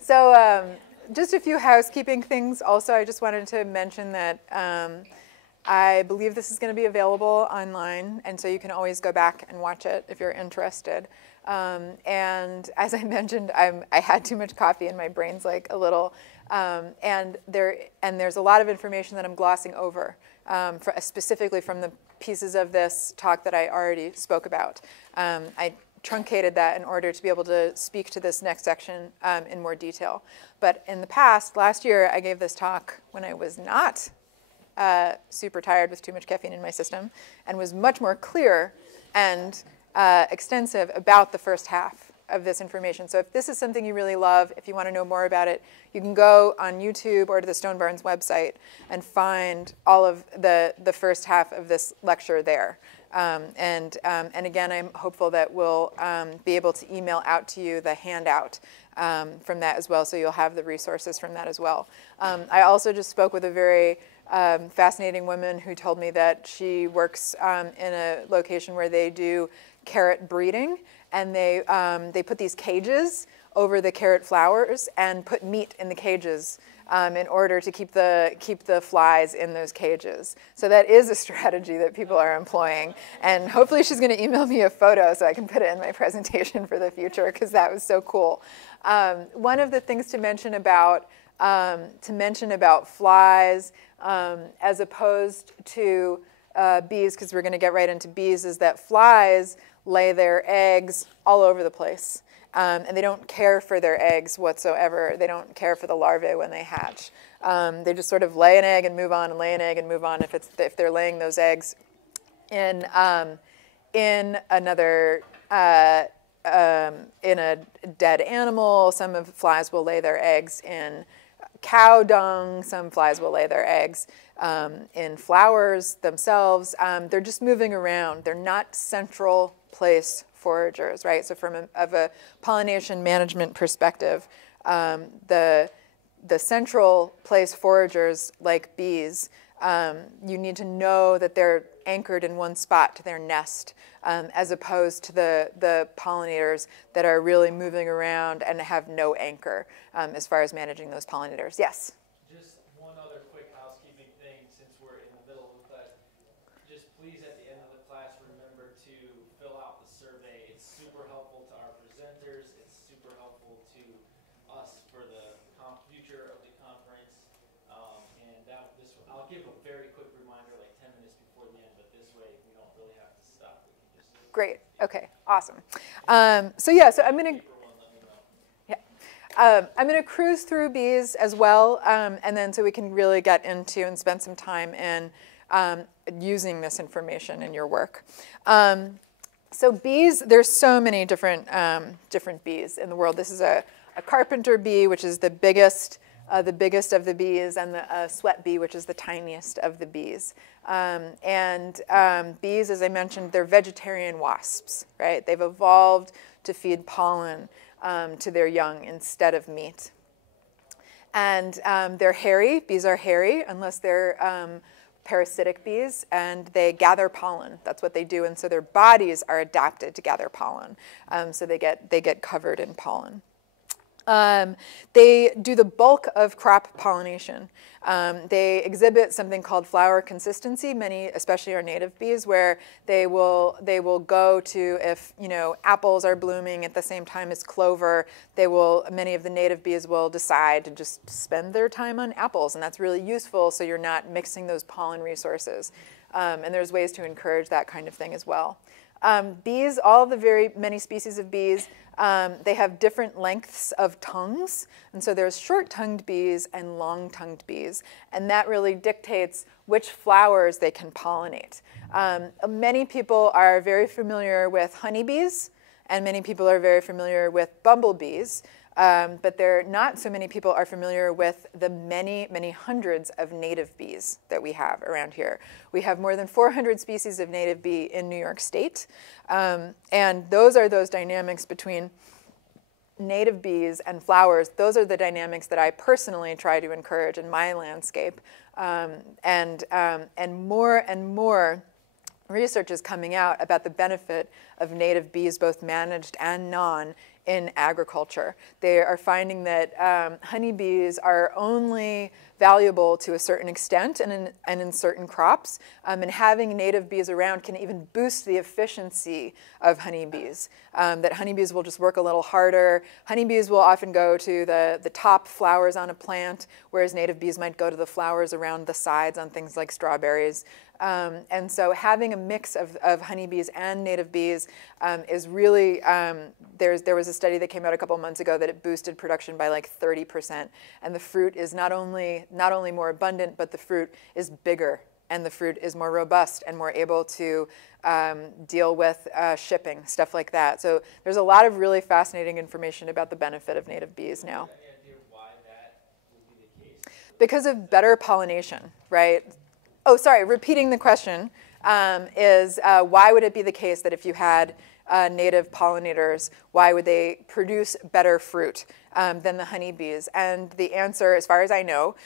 So just a few housekeeping things. Also, I just wanted to mention that I believe this is going to be available online, and so you can always go back and watch it if you're interested. And as I mentioned, I had too much coffee and my brain's like a little, and there's a lot of information that I'm glossing over, specifically from the pieces of this talk that I already spoke about. I truncated that in order to be able to speak to this next section in more detail. But in the past, last year, I gave this talk when I was not super tired with too much caffeine in my system, and was much more clear and extensive about the first half of this information. So if this is something you really love, if you want to know more about it, you can go on YouTube or to the Stone Barns website and find all of the first half of this lecture there. And again, I'm hopeful that we'll be able to email out to you the handout from that as well, so you'll have the resources from that as well. I also just spoke with a very fascinating woman who told me that she works in a location where they do carrot breeding, and they put these cages over the carrot flowers and put meat in the cages in order to keep the flies in those cages. So that is a strategy that people are employing, and hopefully she's going to email me a photo so I can put it in my presentation for the future, because that was so cool. One of the things to mention about flies as opposed to bees, because we're going to get right into bees, is that flies lay their eggs all over the place. And they don't care for their eggs whatsoever. They don't care for the larvae when they hatch. They just sort of lay an egg and move on, and lay an egg and move on if they're laying those eggs in another in a dead animal. Some of the flies will lay their eggs in cow dung. Some flies will lay their eggs in flowers themselves. They're just moving around. They're not central place foragers, right? So from a pollination management perspective, the central place foragers like bees, you need to know that they're anchored in one spot to their nest, as opposed to the pollinators that are really moving around and have no anchor as far as managing those pollinators. Yes? Just one other quick housekeeping thing since we're in the middle of the class. Just please, at the end of the class, remember to fill out the survey. It's super helpful to our presenters. It's super helpful to us for the future of the conference. I'll give a very quick reminder, like 10 minutes before the end, but this way we don't really have to stop. We can just Great. Okay. Awesome. So I'm going to. I'm going to cruise through bees as well, and then so we can really get into and spend some time in using this information in your work. So bees, there's so many different bees in the world. This is a Carpenter bee, which is the biggest of the bees, and the sweat bee, which is the tiniest of the bees. Bees, as I mentioned, they're vegetarian wasps, right? They've evolved to feed pollen to their young instead of meat. And they're hairy. Bees are hairy unless they're parasitic bees, and they gather pollen. That's what they do, and so their bodies are adapted to gather pollen. So they get covered in pollen. They do the bulk of crop pollination. They exhibit something called flower consistency. Many, especially our native bees, where they will go to, if apples are blooming at the same time as clover, many of the native bees will decide to just spend their time on apples, and that's really useful. So you're not mixing those pollen resources, and there's ways to encourage that kind of thing as well. Bees, all the very many species of bees, they have different lengths of tongues. And so there's short-tongued bees and long-tongued bees. And that really dictates which flowers they can pollinate. Many people are very familiar with honeybees, and many people are very familiar with bumblebees. But not so many people are familiar with the many, many hundreds of native bees that we have around here. We have more than 400 species of native bee in New York State. And those are those dynamics between native bees and flowers. Those are the dynamics that I personally try to encourage in my landscape. And more and more research is coming out about the benefit of native bees, both managed and non, in agriculture. They are finding that honeybees are only valuable to a certain extent and in certain crops. And having native bees around can even boost the efficiency of honeybees. That honeybees will just work a little harder. Honeybees will often go to the top flowers on a plant, whereas native bees might go to the flowers around the sides on things like strawberries. And so having a mix of honeybees and native bees is really, there was a study that came out a couple months ago that it boosted production by like 30%. And the fruit is not only more abundant, but the fruit is bigger and the fruit is more robust and more able to deal with shipping, stuff like that. So there's a lot of really fascinating information about the benefit of native bees now. Any idea why that would be the case? Because of better pollination, right? Oh, sorry, repeating the question is why would it be the case that if you had native pollinators, why would they produce better fruit than the honeybees? And the answer, as far as I know,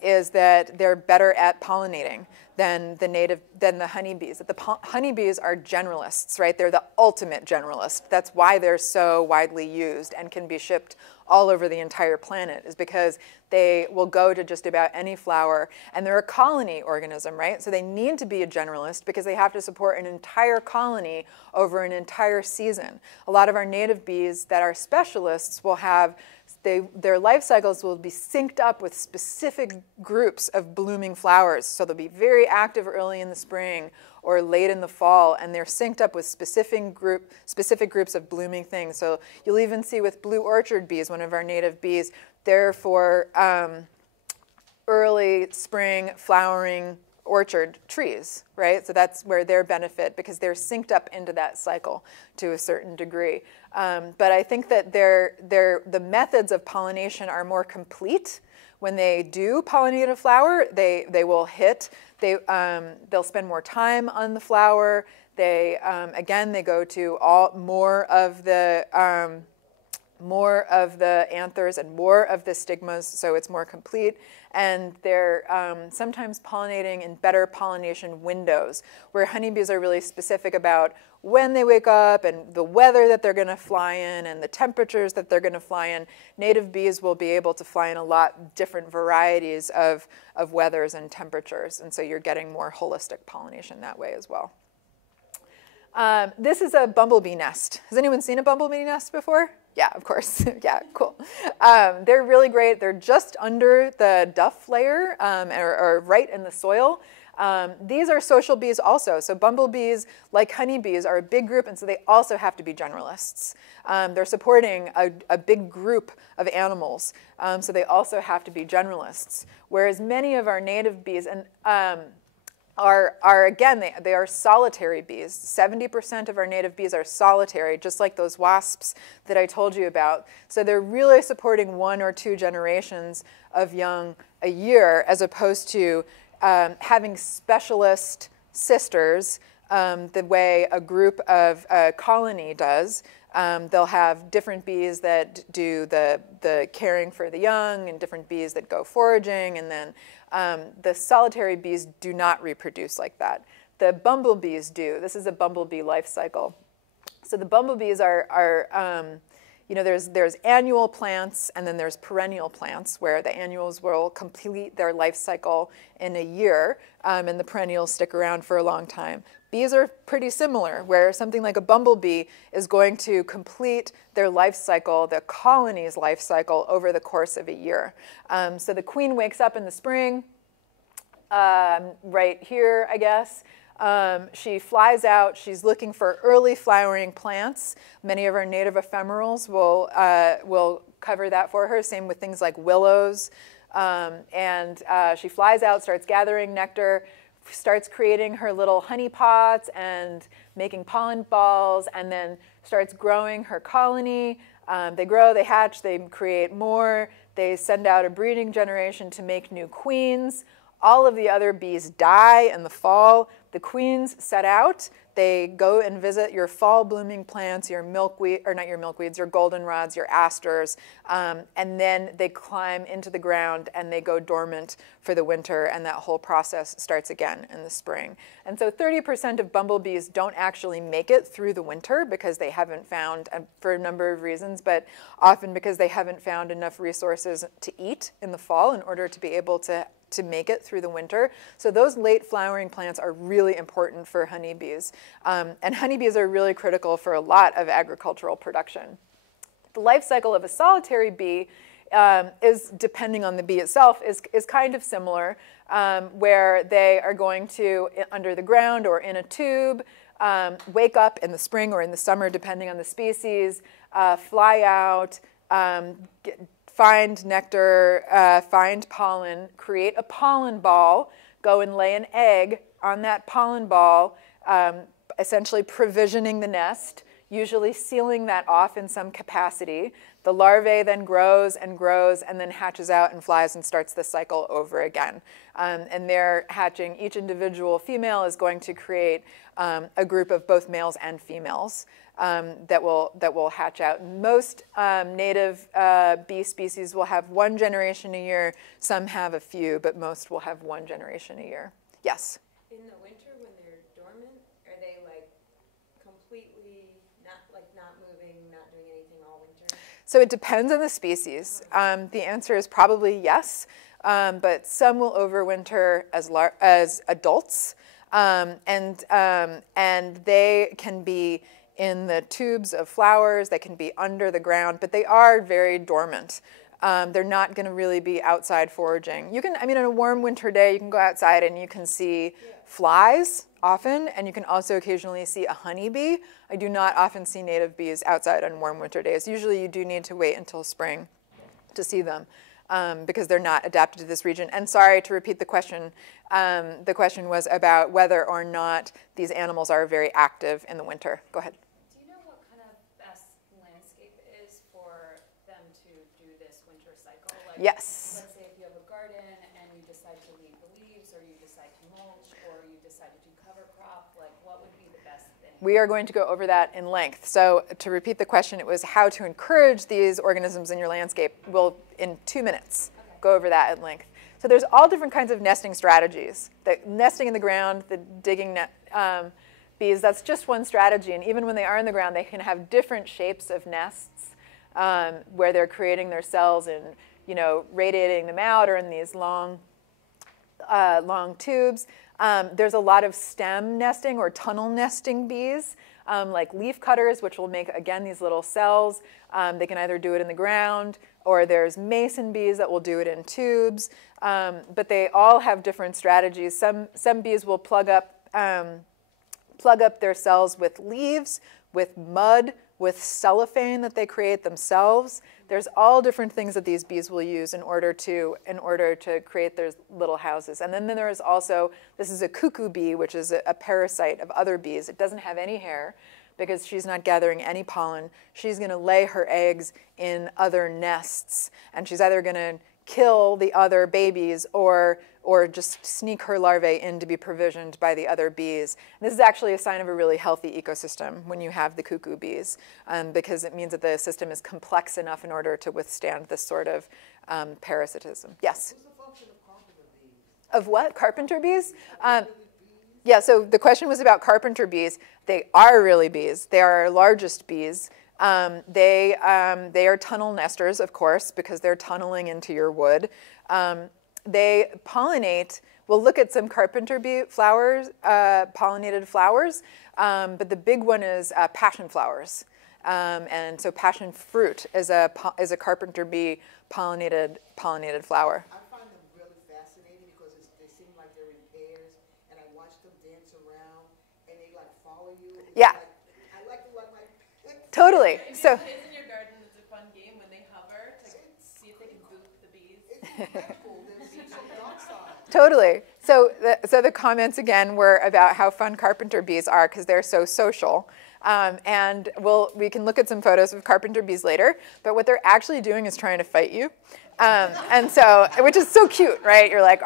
is that they're better at pollinating than the honeybees. That the honeybees are generalists, right? They're the ultimate generalist. That's why they're so widely used and can be shipped all over the entire planet, is because they will go to just about any flower, and they're a colony organism, right? So they need to be a generalist because they have to support an entire colony over an entire season. A lot of our native bees that are specialists will have, their life cycles will be synced up with specific groups of blooming flowers. So they'll be very active early in the spring or late in the fall, and they're synced up with specific groups of blooming things. So you'll even see with blue orchard bees, one of our native bees, they're for early spring flowering orchard trees, right? So that's where their benefit, because they're synced up into that cycle to a certain degree. But I think that the methods of pollination are more complete. When they do pollinate a flower, they will hit. They'll spend more time on the flower. Again, they go to more of the anthers and more of the stigmas, so it's more complete. And they're sometimes pollinating in better pollination windows, where honeybees are really specific about when they wake up and the weather that they're going to fly in and the temperatures that they're going to fly in. Native bees will be able to fly in a lot different varieties of weathers and temperatures, and so you're getting more holistic pollination that way as well. This is a bumblebee nest. Has anyone seen a bumblebee nest before? Yeah, of course. Yeah, cool. They're really great. They're just under the duff layer or right in the soil. These are social bees also. So bumblebees, like honeybees, are a big group, and so they also have to be generalists. They're supporting a big group of animals, so they also have to be generalists. Whereas many of our native bees again, they are solitary bees. 70% of our native bees are solitary, just like those wasps that I told you about. So they're really supporting 1 or 2 generations of young a year, as opposed to having specialist sisters the way a group of a colony does. They'll have different bees that do the caring for the young and different bees that go foraging, and then the solitary bees do not reproduce like that. The bumblebees do. This is a bumblebee life cycle. So the bumblebees there's annual plants and then there's perennial plants, where the annuals will complete their life cycle in a year, and the perennials stick around for a long time. Bees are pretty similar, where something like a bumblebee is going to complete their life cycle, the colony's life cycle, over the course of a year. So the queen wakes up in the spring, right here, I guess. She flies out. She's looking for early flowering plants. Many of our native ephemerals will cover that for her. Same with things like willows. And she flies out, starts gathering nectar, starts creating her little honey pots and making pollen balls, and then starts growing her colony. They grow, they hatch, they create more. They send out a breeding generation to make new queens. All of the other bees die in the fall. The queens set out. They go and visit your fall blooming plants, your milkweed, or not your milkweeds, your goldenrods, your asters, and then they climb into the ground and they go dormant for the winter, and that whole process starts again in the spring. And so 30% of bumblebees don't actually make it through the winter because they haven't found, for a number of reasons, but often because they haven't found enough resources to eat in the fall in order to be able to make it through the winter. So those late flowering plants are really important for honeybees. And honeybees are really critical for a lot of agricultural production. The life cycle of a solitary bee is, depending on the bee itself, is kind of similar, where they are going to, under the ground or in a tube, wake up in the spring or in the summer, depending on the species, fly out, find nectar, find pollen, create a pollen ball, go and lay an egg on that pollen ball, essentially provisioning the nest, usually sealing that off in some capacity. The larvae then grows and grows and then hatches out and flies and starts the cycle over again. And they're hatching. Each individual female is going to create a group of both males and females that will hatch out. Most native bee species will have one generation a year. Some have a few, but most will have one generation a year. Yes? In the winter, when they're dormant, are they like completely not moving, not doing anything all winter? So it depends on the species. The answer is probably yes, but some will overwinter as adults, and they can be in the tubes of flowers, they can be under the ground, but they are very dormant. They're not going to really be outside foraging. You can, I mean, on a warm winter day, you can go outside and you can see flies often, and you can also occasionally see a honeybee. I do not often see native bees outside on warm winter days. Usually you do need to wait until spring to see them because they're not adapted to this region. And sorry to repeat the question. The question was about whether or not these animals are very active in the winter. Go ahead. Do you know what kind of best landscape is for them to do this winter cycle? Like, yes. Let's say if you have a garden and you decide to leave the leaves, or you decide to mulch, or you decide to do cover crop, like what would be the best thing? We are going to go over that in length. So to repeat the question, it was how to encourage these organisms in your landscape. We'll, in 2 minutes, go over that at length. So there's all different kinds of nesting strategies. The nesting in the ground, the digging bees, that's just one strategy. And even when they are in the ground, they can have different shapes of nests where they're creating their cells and, you know, radiating them out, or in these long tubes. There's a lot of stem nesting or tunnel nesting bees, like leaf cutters, which will make, again, these little cells. They can either do it in the ground, or there's mason bees that will do it in tubes. But they all have different strategies. Some bees will plug up their cells with leaves, with mud, with cellophane that they create themselves. There's all different things that these bees will use in order to create their little houses. And then there is also, this is a cuckoo bee, which is a parasite of other bees. It doesn't have any hair because she's not gathering any pollen. She's going to lay her eggs in other nests, and she's either going to kill the other babies or just sneak her larvae in to be provisioned by the other bees. And this is actually a sign of a really healthy ecosystem when you have the cuckoo bees, because it means that the system is complex enough in order to withstand this sort of parasitism. Yes? What's the function of carpenter bees? Of what? Carpenter bees? Yeah, so the question was about carpenter bees. They are really bees. They are our largest bees. They are tunnel nesters, of course, because they're tunneling into your wood. They pollinate. We'll look at some carpenter bee flowers, pollinated flowers, but the big one is passion flowers. And so passion fruit is a carpenter bee pollinated flower. I find them really fascinating because they seem like they're in pairs, and I watch them dance around, and they like follow you. Yeah. I like to like my Totally. So. Kids in your garden, it's a fun game when they hover to see if they can boop the bees. It's incredible. There's some dark side. Totally. So the comments again were about how fun carpenter bees are because they're so social. And we can look at some photos of carpenter bees later, but what they're actually doing is trying to fight you. And so, which is so cute, right? You're like,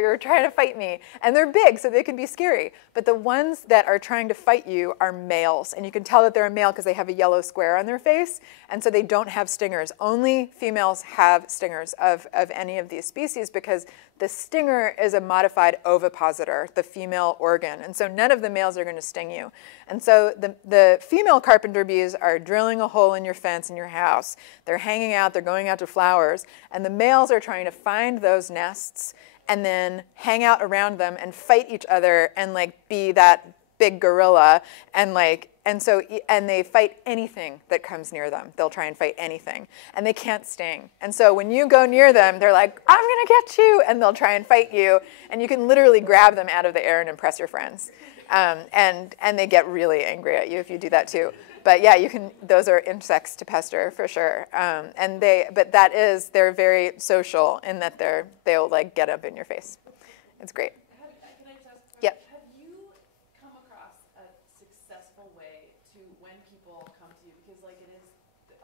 you're trying to fight me. And they're big, so they can be scary. But the ones that are trying to fight you are males. And you can tell that they're a male because they have a yellow square on their face. And so they don't have stingers. Only females have stingers of any of these species because the stinger is a modified ovipositor, the female organ. And so none of the males are going to sting you. And so the female carpenter bees are drilling a hole in your fence in your house. They're hanging out. They're going out to flowers. And the males are trying to find those nests and then hang out around them and fight each other and like be that big gorilla and they fight anything that comes near them. They'll try and fight anything. And they can't sting. And so when you go near them, they're like, I'm going to get you. And they'll try and fight you. And you can literally grab them out of the air and impress your friends. And they get really angry at you if you do that too. But yeah, those are insects to pester for sure. They're very social in that they'll like get up in your face. It's great. Can I just ask, Yep. have you come across a successful way to when people come to you, because like it is,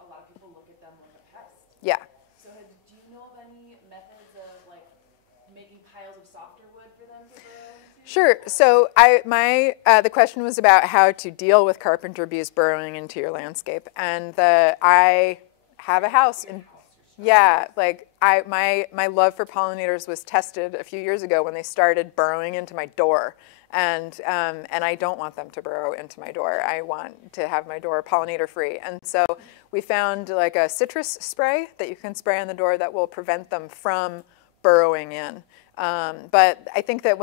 a lot of people look at them like a pest. Yeah. So do you know of any methods of like making piles of softer wood for them to burrow into? Sure. So the question was about how to deal with carpenter bees burrowing into your landscape, and I have a house in. Yeah, like my love for pollinators was tested a few years ago when they started burrowing into my door, and I don't want them to burrow into my door. I want to have my door pollinator free, and so we found like a citrus spray that you can spray on the door that will prevent them from burrowing in. But I think that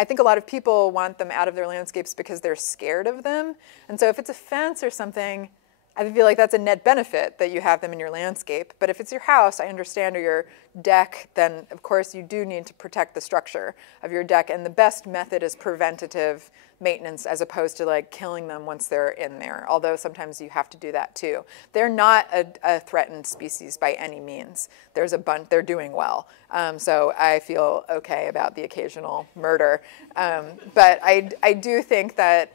I think a lot of people want them out of their landscapes because they're scared of them, and so if it's a fence or something, I feel like that's a net benefit that you have them in your landscape. But if it's your house, I understand, or your deck, then of course you do need to protect the structure of your deck. And the best method is preventative maintenance as opposed to like killing them once they're in there. Although sometimes you have to do that too. They're not a threatened species by any means. There's a bunch, they're doing well. So I feel okay about the occasional murder. But I do think that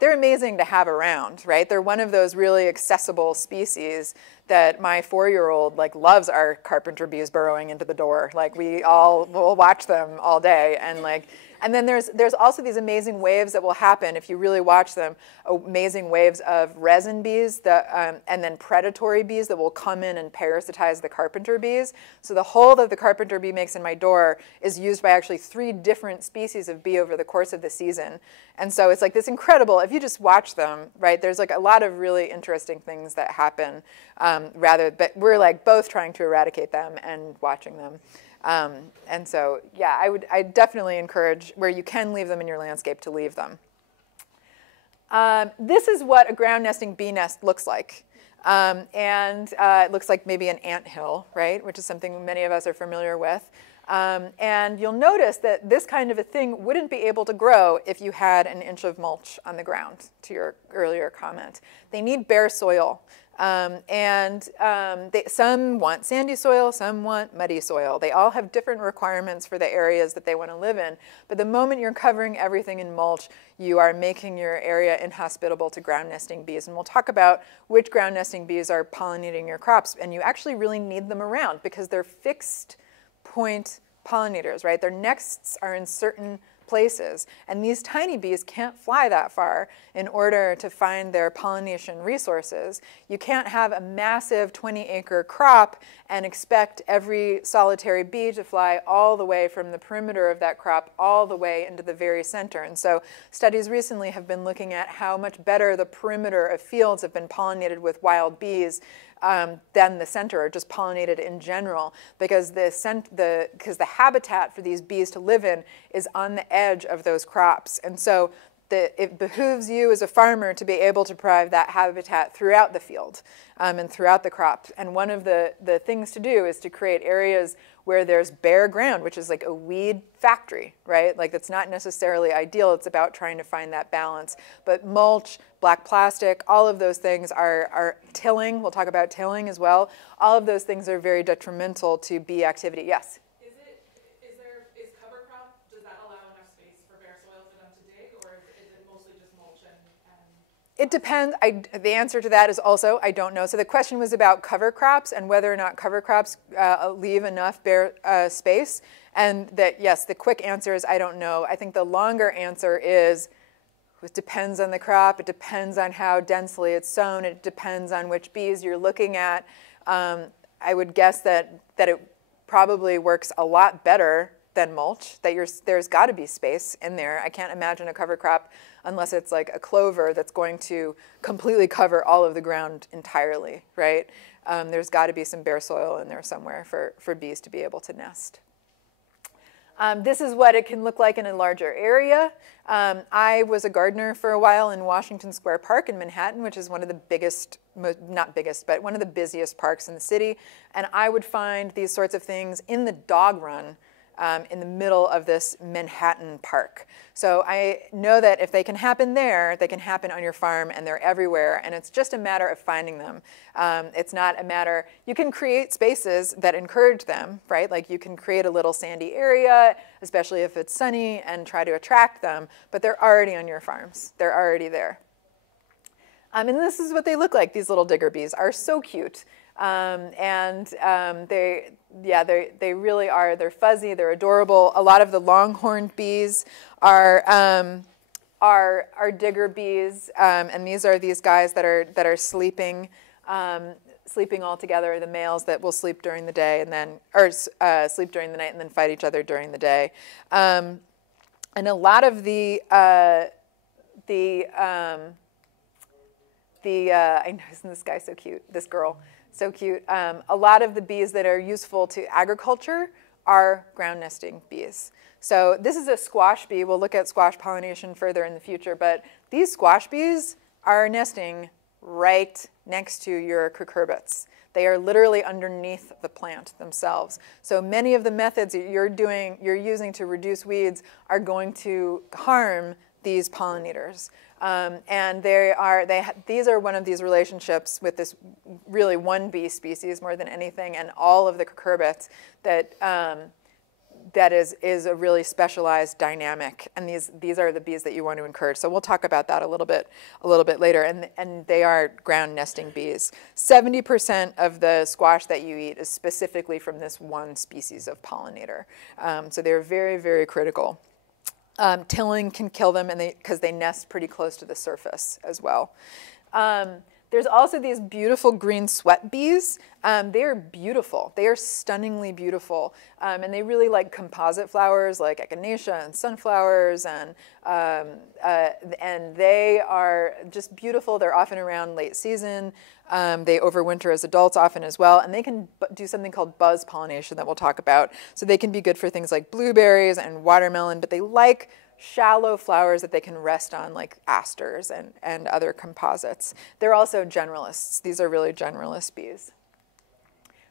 they're amazing to have around, right? They're one of those really accessible species that my 4-year-old like loves our carpenter bees burrowing into the door. Like we all will watch them all day, and then there's also these amazing waves that will happen if you really watch them. Amazing waves of resin bees and then predatory bees that will come in and parasitize the carpenter bees. So the hole that the carpenter bee makes in my door is used by actually 3 different species of bee over the course of the season. And so it's like this incredible, if you just watch them, right, there's like a lot of really interesting things that happen but we're like both trying to eradicate them and watching them. And so, yeah, I definitely encourage where you can leave them in your landscape to leave them. This is what a ground nesting bee nest looks like. It looks like maybe an anthill, right, which is something many of us are familiar with. And you'll notice that this kind of a thing wouldn't be able to grow if you had an inch of mulch on the ground, to your earlier comment. They need bare soil. Some want sandy soil, some want muddy soil. They all have different requirements for the areas that they want to live in. But the moment you're covering everything in mulch, you are making your area inhospitable to ground nesting bees. And we'll talk about which ground nesting bees are pollinating your crops. And you actually really need them around because they're fixed point pollinators, right? Their nests are in certain places. And these tiny bees can't fly that far in order to find their pollination resources. You can't have a massive 20-acre crop and expect every solitary bee to fly all the way from the perimeter of that crop all the way into the very center. And so studies recently have been looking at how much better the perimeter of fields have been pollinated with wild bees than the center, or just pollinated in general, because the habitat for these bees to live in is on the edge of those crops. And so it behooves you as a farmer to be able to provide that habitat throughout the field and throughout the crop. And one of the things to do is to create areas where there's bare ground, which is like a weed factory, right? Like that's not necessarily ideal. It's about trying to find that balance. But mulch, black plastic, all of those things are tilling. We'll talk about tilling as well. All of those things are very detrimental to bee activity. Yes? Is cover crop, does that allow enough space for bare soil for them to dig, or is it mostly just mulch and It depends. The answer to that is also I don't know. So the question was about cover crops and whether or not cover crops leave enough bare space. And that, yes, the quick answer is I don't know. I think the longer answer is it depends on the crop. It depends on how densely it's sown. It depends on which bees you're looking at. I would guess that it probably works a lot better than mulch, that there's got to be space in there. I can't imagine a cover crop unless it's like a clover that's going to completely cover all of the ground entirely, right? There's got to be some bare soil in there somewhere for bees to be able to nest. This is what it can look like in a larger area. I was a gardener for a while in Washington Square Park in Manhattan, which is one of the biggest, not biggest, but one of the busiest parks in the city. And I would find these sorts of things in the dog run in the middle of this Manhattan park. So I know that if they can happen there, they can happen on your farm, and they're everywhere, and it's just a matter of finding them. It's not a matter, you can create spaces that encourage them, right? Like you can create a little sandy area, especially if it's sunny, and try to attract them, but they're already on your farms. They're already there. And this is what they look like. These little digger bees are so cute. They really are. They're fuzzy. They're adorable. A lot of the longhorned bees are digger bees, and these are these guys that are sleeping all together. The males that will sleep during the day and then, sleep during the night and then fight each other during the day. And a lot of I know, isn't this guy so cute? This girl. So cute. A lot of the bees that are useful to agriculture are ground nesting bees. So this is a squash bee. We'll look at squash pollination further in the future, but these squash bees are nesting right next to your cucurbits. They are literally underneath the plant themselves. So many of the methods that you're using to reduce weeds are going to harm these pollinators. And these are one of these relationships with this really one bee species more than anything, and all of the cucurbits that is a really specialized dynamic. And these are the bees that you want to encourage. So we'll talk about that a little bit later. And they are ground nesting bees. 70% of the squash that you eat is specifically from this one species of pollinator. So they're very, very critical. Tilling can kill them because they nest pretty close to the surface as well. There's also these beautiful green sweat bees. They are beautiful. They are stunningly beautiful. And they really like composite flowers like echinacea and sunflowers. And they are just beautiful. They're often around late season. They overwinter as adults often as well. And they can do something called buzz pollination that we'll talk about. So they can be good for things like blueberries and watermelon, but they like shallow flowers that they can rest on, like asters and other composites. They're also generalists. These are really generalist bees.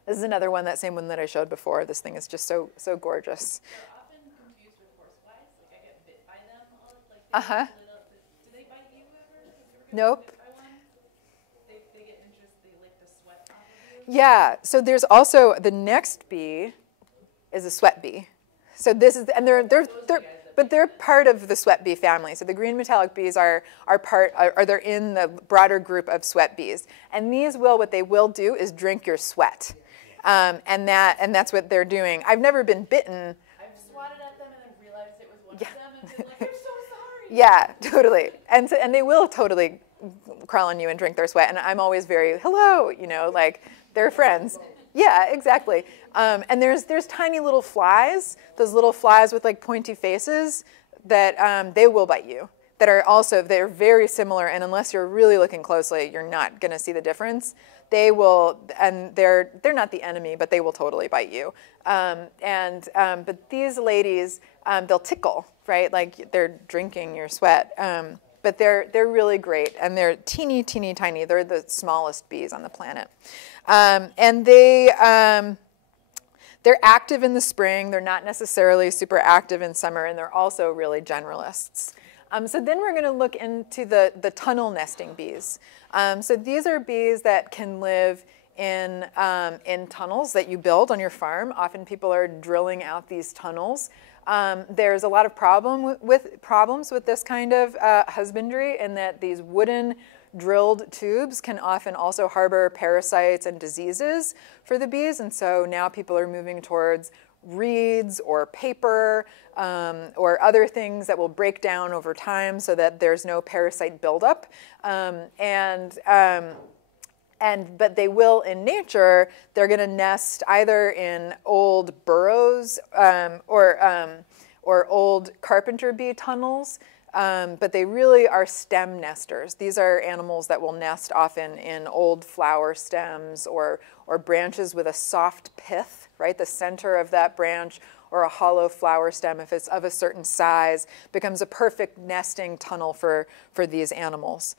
This is another one, that same one that I showed before. This thing is just so gorgeous. They're often confused with horseflies. Like I get bit by them. Do they bite you ever? Nope. Bit by one? They get interested. They lick the sweat off of you. Yeah. So there's also the next bee is a sweat bee. So this is, and they're part of the sweat bee family. So the green metallic bees they're in the broader group of sweat bees. And what they will do is drink your sweat. And that's what they're doing. I've never been bitten. I've swatted at them and then realized it was one of them and been like, I'm so sorry. Yeah, totally. And they will totally crawl on you and drink their sweat. And I'm always very, hello, like they're friends. Yeah, exactly. And there's tiny little flies, those little flies with like pointy faces that they will bite you. They're very similar, and unless you're really looking closely, you're not going to see the difference. They will, and they're not the enemy, but they will totally bite you. But these ladies, they'll tickle, right? Like they're drinking your sweat. But they're really great, and they're teeny, teeny, tiny. They're the smallest bees on the planet. And they're active in the spring. They're not necessarily super active in summer, and they're also really generalists. So then we're going to look into the tunnel nesting bees. So these are bees that can live in tunnels that you build on your farm. Often people are drilling out these tunnels. There's a lot of problems with this kind of husbandry, in that these wooden drilled tubes can often also harbor parasites and diseases for the bees. And so now people are moving towards reeds or paper or other things that will break down over time so that there's no parasite buildup. But they will in nature, they're going to nest either in old burrows or old Carpenter Bee tunnels, but they really are stem nesters. These are animals that will nest often in old flower stems or branches with a soft pith, right? The center of that branch or a hollow flower stem, if it's of a certain size, becomes a perfect nesting tunnel for these animals.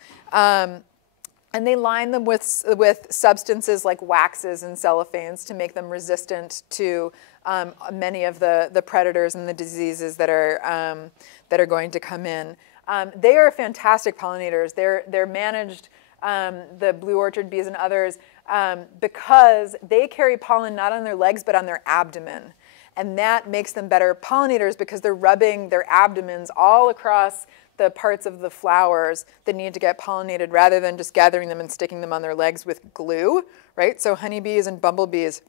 And they line them with substances like waxes and cellophanes to make them resistant to many of the predators and the diseases that are going to come in. They are fantastic pollinators. They're managed, the blue orchard bees and others, because they carry pollen not on their legs but on their abdomen. And that makes them better pollinators because they're rubbing their abdomens all across the parts of the flowers that need to get pollinated rather than just gathering them and sticking them on their legs with glue, right? So honeybees and bumblebees,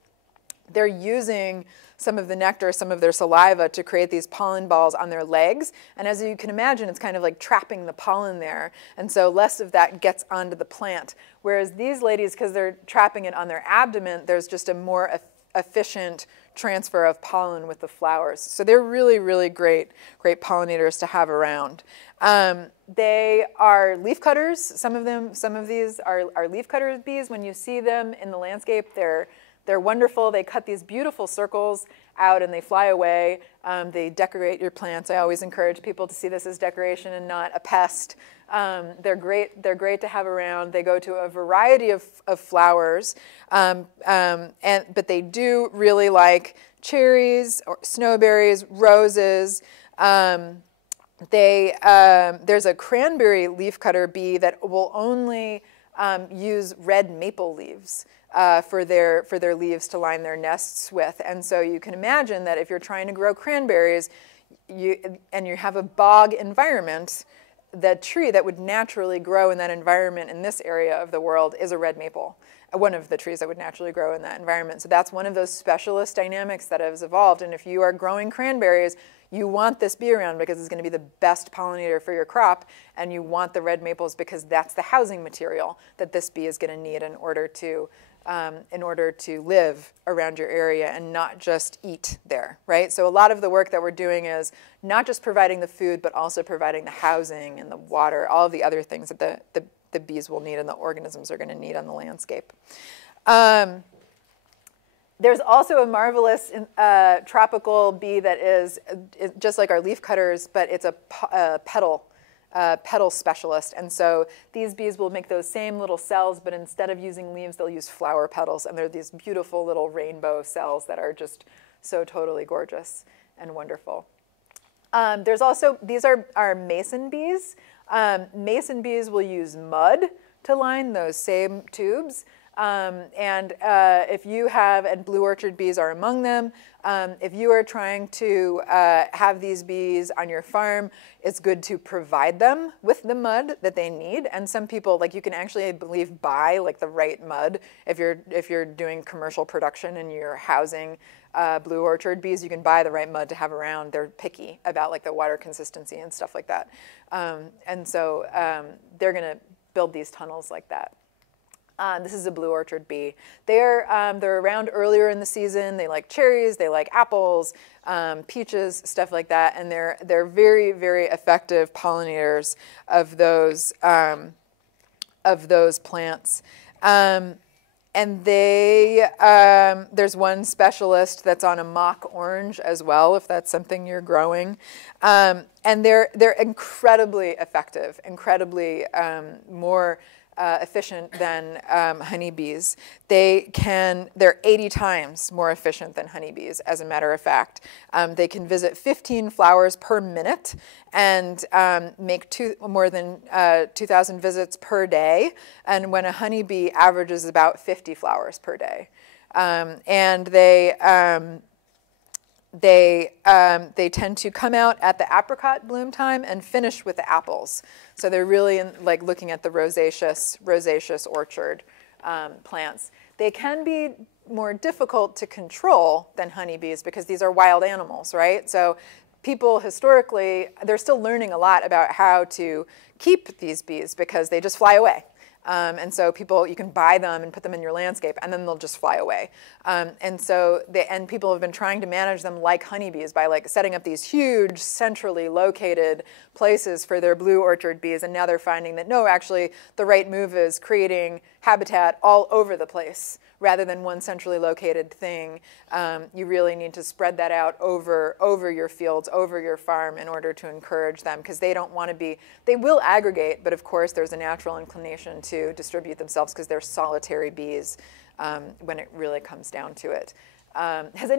they're using some of the nectar, some of their saliva to create these pollen balls on their legs. And as you can imagine, it's kind of like trapping the pollen there. And so less of that gets onto the plant. Whereas these ladies, because they're trapping it on their abdomen, there's just a more efficient transfer of pollen with the flowers. So they're really, really great pollinators to have around. They are leaf cutters. Some of these are leaf cutter bees. When you see them in the landscape, they're wonderful. They cut these beautiful circles out and they fly away. They decorate your plants. I always encourage people to see this as decoration and not a pest. They're great to have around. They go to a variety of flowers, but they do really like cherries, or snowberries, roses. There's a cranberry leafcutter bee that will only use red maple leaves for their leaves to line their nests with. And so you can imagine that if you're trying to grow cranberries and you have a bog environment, the tree that would naturally grow in that environment in this area of the world is a red maple, one of the trees that would naturally grow in that environment. So that's one of those specialist dynamics that has evolved. And if you are growing cranberries, you want this bee around because it's going to be the best pollinator for your crop, and you want the red maples because that's the housing material that this bee is going to need in order to live around your area and not just eat there, right? So a lot of the work that we're doing is not just providing the food, but also providing the housing and the water, all of the other things that the bees will need and the organisms are going to need on the landscape. There's also a marvelous tropical bee that is just like our leaf cutters, but it's a petal specialist. And so these bees will make those same little cells, but instead of using leaves, they'll use flower petals. And they're these beautiful little rainbow cells that are just so totally gorgeous and wonderful. There's also, these are mason bees. Mason bees will use mud to line those same tubes. If you have, and blue orchard bees are among them, if you are trying to have these bees on your farm, it's good to provide them with the mud that they need. And some people, like, you can actually, I believe, buy like the right mud if you're doing commercial production and you're housing blue orchard bees. You can buy the right mud to have around. They're picky about like the water consistency and stuff like that, and so they're going to build these tunnels like that. This is a blue orchard bee. They're around earlier in the season. They like cherries, they like apples, peaches, stuff like that, and they're very, very effective pollinators of those plants. And there's one specialist that's on a mock orange as well, if that's something you're growing. And they're incredibly effective, incredibly more efficient than honeybees. They're 80 times more efficient than honeybees, as a matter of fact. They can visit 15 flowers per minute and make more than 2,000 visits per day. And when a honeybee averages about 50 flowers per day. And they tend to come out at the apricot bloom time and finish with the apples. So they're really like looking at the rosaceous orchard plants. They can be more difficult to control than honeybees because these are wild animals, right? So people historically, they're still learning a lot about how to keep these bees because they just fly away. And so people, you can buy them and put them in your landscape, and then they'll just fly away. And people have been trying to manage them like honeybees by like setting up these huge centrally located places for their blue orchard bees. And now they're finding that no, actually, the right move is creating habitat all over the place rather than one centrally located thing. You really need to spread that out over your fields, over your farm in order to encourage them, because they don't want to be, they will aggregate, but of course there's a natural inclination to distribute themselves because they're solitary bees when it really comes down to it. Does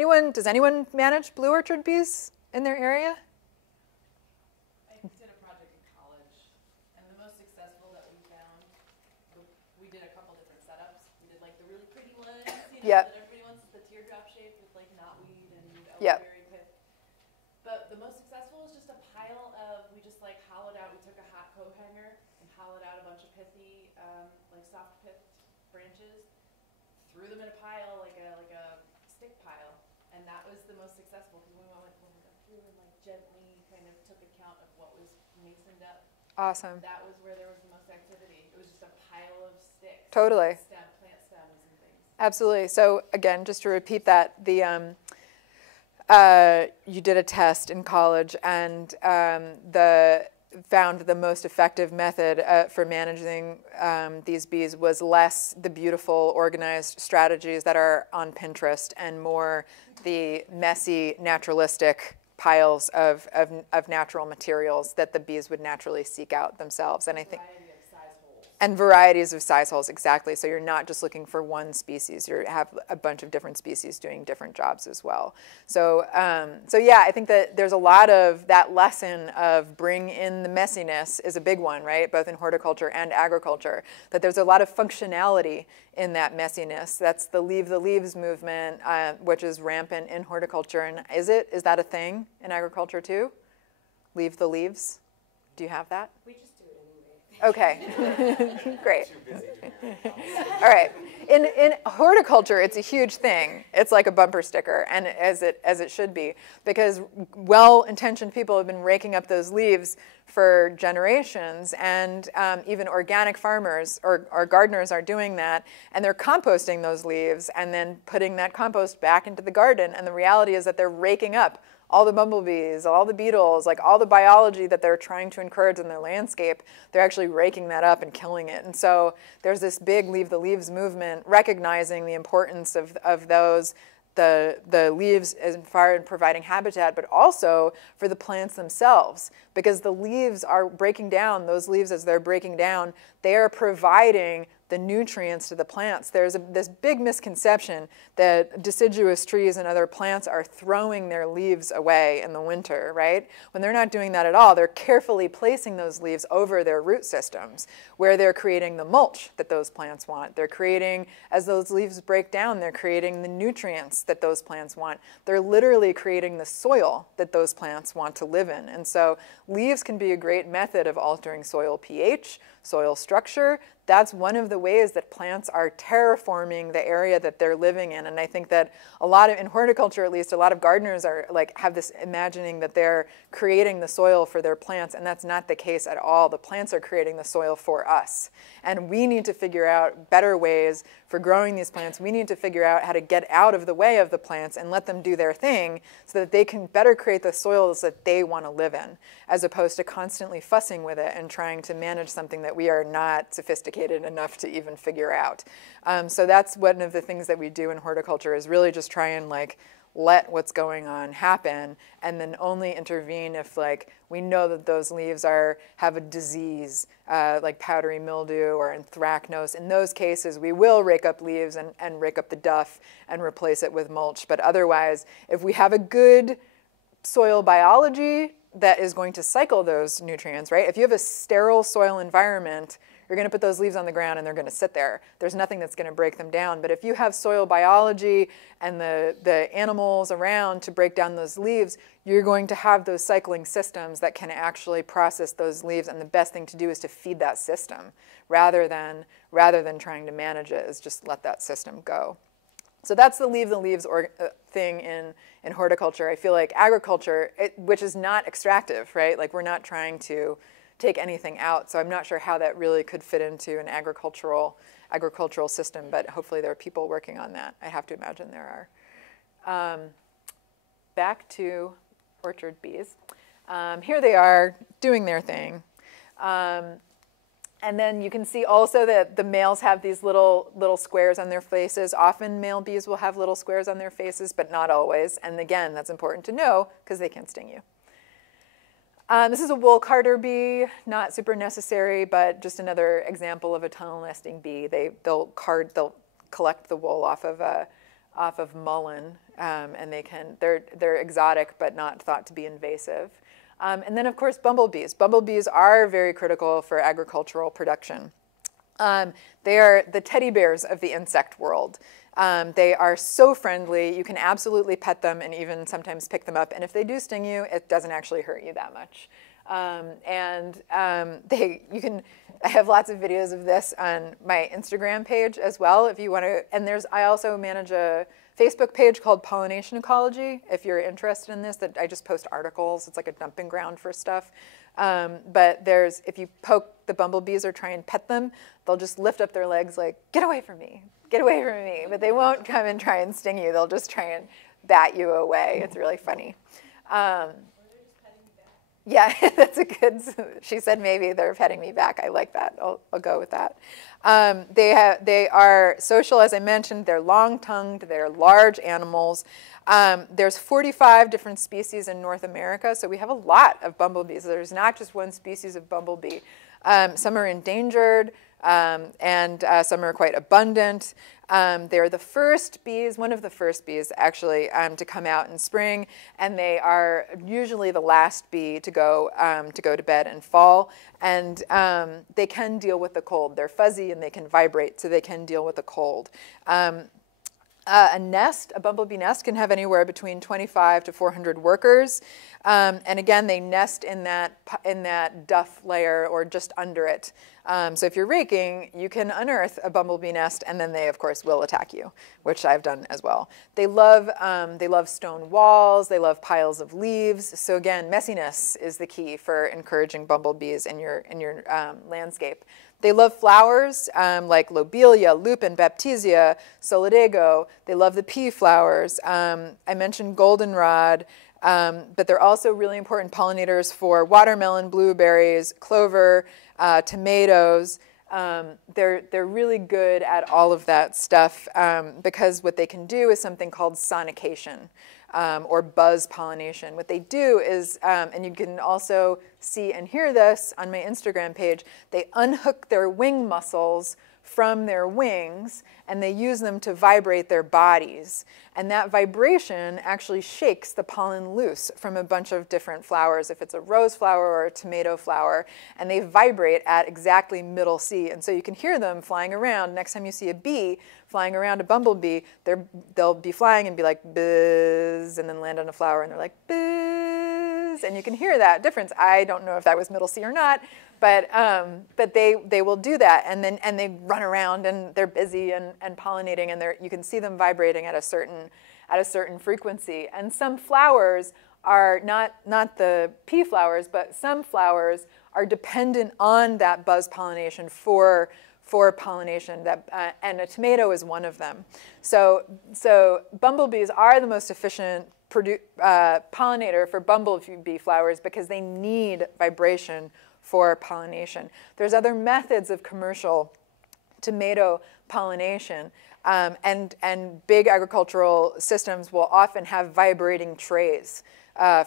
anyone manage blue orchard bees in their area? I did a project in college, and the most successful that we found, we did a couple different setups. We did like the really pretty ones, Yep. that everybody wants, the teardrop shape with like knotweed and Yep. elderberry pith. But the most successful was just a pile of, we just like hollowed out, we took a hot coat hanger and hollowed out a bunch of pithy, like soft pith branches, threw them in a pile, like a stick pile, and that was the most successful because we went through and like gently kind of took account of what was masoned up. Awesome. That was where there was the most activity. It was just a pile of sticks. Totally. Plant stems and things. Absolutely. So again, just to repeat that, you did a test in college and found the most effective method for managing these bees was less the beautiful organized strategies that are on Pinterest and more the messy naturalistic piles of natural materials that the bees would naturally seek out themselves. And I think varieties of size holes, exactly. So you're not just looking for one species. You have a bunch of different species doing different jobs as well. So yeah, I think that there's a lot of that lesson of bring in the messiness is a big one, right? Both in horticulture and agriculture, that there's a lot of functionality in that messiness. That's the leave the leaves movement, which is rampant in horticulture. And is that a thing in agriculture too? Leave the leaves? Do you have that? We just do it anyway. Okay, great. All right. In horticulture, it's a huge thing. It's like a bumper sticker, and as it should be, because well-intentioned people have been raking up those leaves for generations, and even organic farmers or gardeners are doing that, and they're composting those leaves and then putting that compost back into the garden. And the reality is that they're raking up all the bumblebees, all the beetles, like all the biology that they're trying to encourage in their landscape, they're actually raking that up and killing it. And so there's this big leave the leaves movement, recognizing the importance of those, the leaves as far as providing habitat, but also for the plants themselves, because the leaves are breaking down. Those leaves, as they're breaking down, they are providing the nutrients to the plants. There's this big misconception that deciduous trees and other plants are throwing their leaves away in the winter, right? When they're not doing that at all. They're carefully placing those leaves over their root systems, where they're creating the mulch that those plants want. They're creating, as those leaves break down, they're creating the nutrients that those plants want. They're literally creating the soil that those plants want to live in. And so leaves can be a great method of altering soil pH, soil structure. That's one of the ways that plants are terraforming the area that they're living in. And I think that in horticulture at least, a lot of gardeners are have this imagining that they're creating the soil for their plants, and that's not the case at all. The plants are creating the soil for us. And we need to figure out better ways for growing these plants. We need to figure out how to get out of the way of the plants and let them do their thing so that they can better create the soils that they want to live in, as opposed to constantly fussing with it and trying to manage something that we are not sophisticated enough to even figure out. So that's one of the things that we do in horticulture, is really just try and let what's going on happen, and then only intervene if we know that those leaves have a disease like powdery mildew or anthracnose. In those cases, we will rake up leaves and rake up the duff and replace it with mulch. But otherwise, if we have a good soil biology that is going to cycle those nutrients, right? If you have a sterile soil environment, You're going to put those leaves on the ground and they're going to sit there. There's nothing that's going to break them down. But if you have soil biology and the animals around to break down those leaves, you're going to have those cycling systems that can actually process those leaves. And the best thing to do is to feed that system rather than trying to manage it, is just let that system go. So that's the leave the leaves thing in horticulture. I feel like agriculture, which is not extractive, right? Like we're not trying to take anything out. So I'm not sure how that really could fit into an agricultural system, but hopefully there are people working on that. I have to imagine there are. Back to orchard bees. Here they are doing their thing. And then you can see also that the males have these little squares on their faces. Often male bees will have little squares on their faces, but not always. And again, that's important to know because they can sting you. This is a wool carder bee, not super necessary, but just another example of a tunnel nesting bee. They'll collect the wool off of mullein, and they're exotic but not thought to be invasive. And then, of course, bumblebees. Bumblebees are very critical for agricultural production. They are the teddy bears of the insect world. They are so friendly. You can absolutely pet them and even sometimes pick them up. And if they do sting you, it doesn't actually hurt you that much. I have lots of videos of this on my Instagram page as well, if you want to. And I also manage a Facebook page called Pollination Ecology, if you're interested in this, that I just post articles. It's like a dumping ground for stuff. But if you poke the bumblebees or try and pet them, they'll just lift up their legs like, get away from me, get away from me. But they won't come and try and sting you. They'll just try and bat you away. It's really funny. Yeah, that's a good, she said maybe they're petting me back. I like that. I'll go with that. They are social, as I mentioned. They're long-tongued. They're large animals. There's 45 different species in North America, so we have a lot of bumblebees. There's not just one species of bumblebee. Some are endangered, and some are quite abundant. They're the first bees, one of the first bees actually, to come out in spring, and they are usually the last bee to go to bed and fall. And they can deal with the cold. They're fuzzy and they can vibrate, so they can deal with the cold. A bumblebee nest can have anywhere between 25 to 400 workers. And again, they nest in that duff layer or just under it. So if you're raking, you can unearth a bumblebee nest, and then they, of course, will attack you, which I've done as well. They love stone walls. They love piles of leaves. So again, messiness is the key for encouraging bumblebees in your landscape. They love flowers like lobelia, lupin, baptisia, solidago. They love the pea flowers. I mentioned goldenrod. But they're also really important pollinators for watermelon, blueberries, clover, tomatoes. They're really good at all of that stuff because what they can do is something called sonication or buzz pollination. What they do is, and you can also see and hear this on my Instagram page, they unhook their wing muscles from their wings, and they use them to vibrate their bodies. And that vibration actually shakes the pollen loose from a bunch of different flowers, if it's a rose flower or a tomato flower, and they vibrate at exactly middle C. And so you can hear them flying around. Next time you see a bee flying around, a bumblebee, they'll be flying and be like, buzz, and then land on a flower, and they're like, buzz. And you can hear that difference. I don't know if that was middle C or not, but they will do that, and they run around and they're busy and pollinating, and you can see them vibrating at a certain frequency. And some flowers are not the pea flowers, but some flowers are dependent on that buzz pollination for pollination. And a tomato is one of them. So bumblebees are the most efficient pollinator for bumblebee flowers because they need vibration for pollination. There's other methods of commercial tomato pollination, and big agricultural systems will often have vibrating trays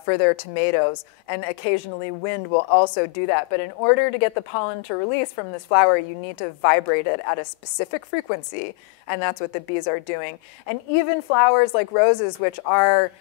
for their tomatoes, and occasionally wind will also do that. But in order to get the pollen to release from this flower, you need to vibrate it at a specific frequency, and that's what the bees are doing. And even flowers like roses, which are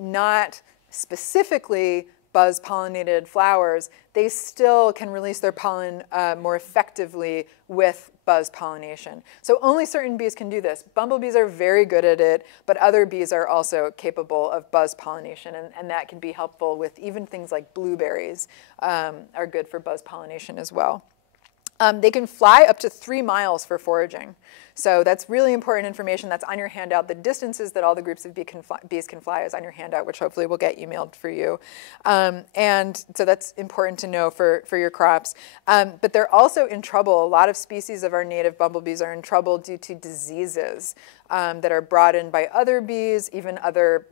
not specifically buzz-pollinated flowers, they still can release their pollen more effectively with buzz pollination. So only certain bees can do this. Bumblebees are very good at it, but other bees are also capable of buzz pollination, and that can be helpful with even things like blueberries are good for buzz pollination as well. They can fly up to 3 miles for foraging. So that's really important information. That's on your handout. The distances that all the groups of bees can fly is on your handout, which hopefully will get emailed for you. And so that's important to know for your crops. But they're also in trouble. A lot of species of our native bumblebees are in trouble due to diseases that are brought in by other bees, even other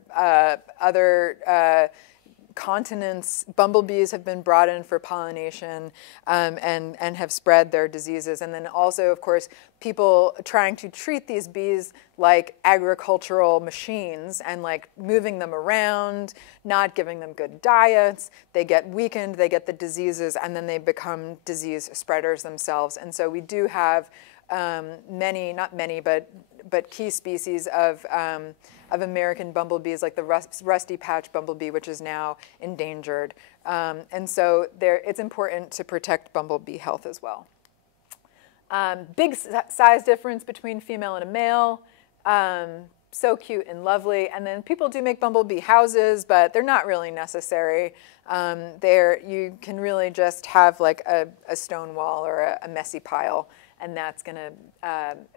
continents. Bumblebees have been brought in for pollination and have spread their diseases. And then also, of course, people trying to treat these bees like agricultural machines and like moving them around, not giving them good diets. They get weakened, they get the diseases, and then they become disease spreaders themselves. And so we do have many, not many, but key species of American bumblebees, like the rusty patch bumblebee, which is now endangered. And so it's important to protect bumblebee health as well. Big size difference between female and a male. So cute and lovely. And then people do make bumblebee houses, but they're not really necessary. You can really just have like a stone wall or a messy pile, and that's going to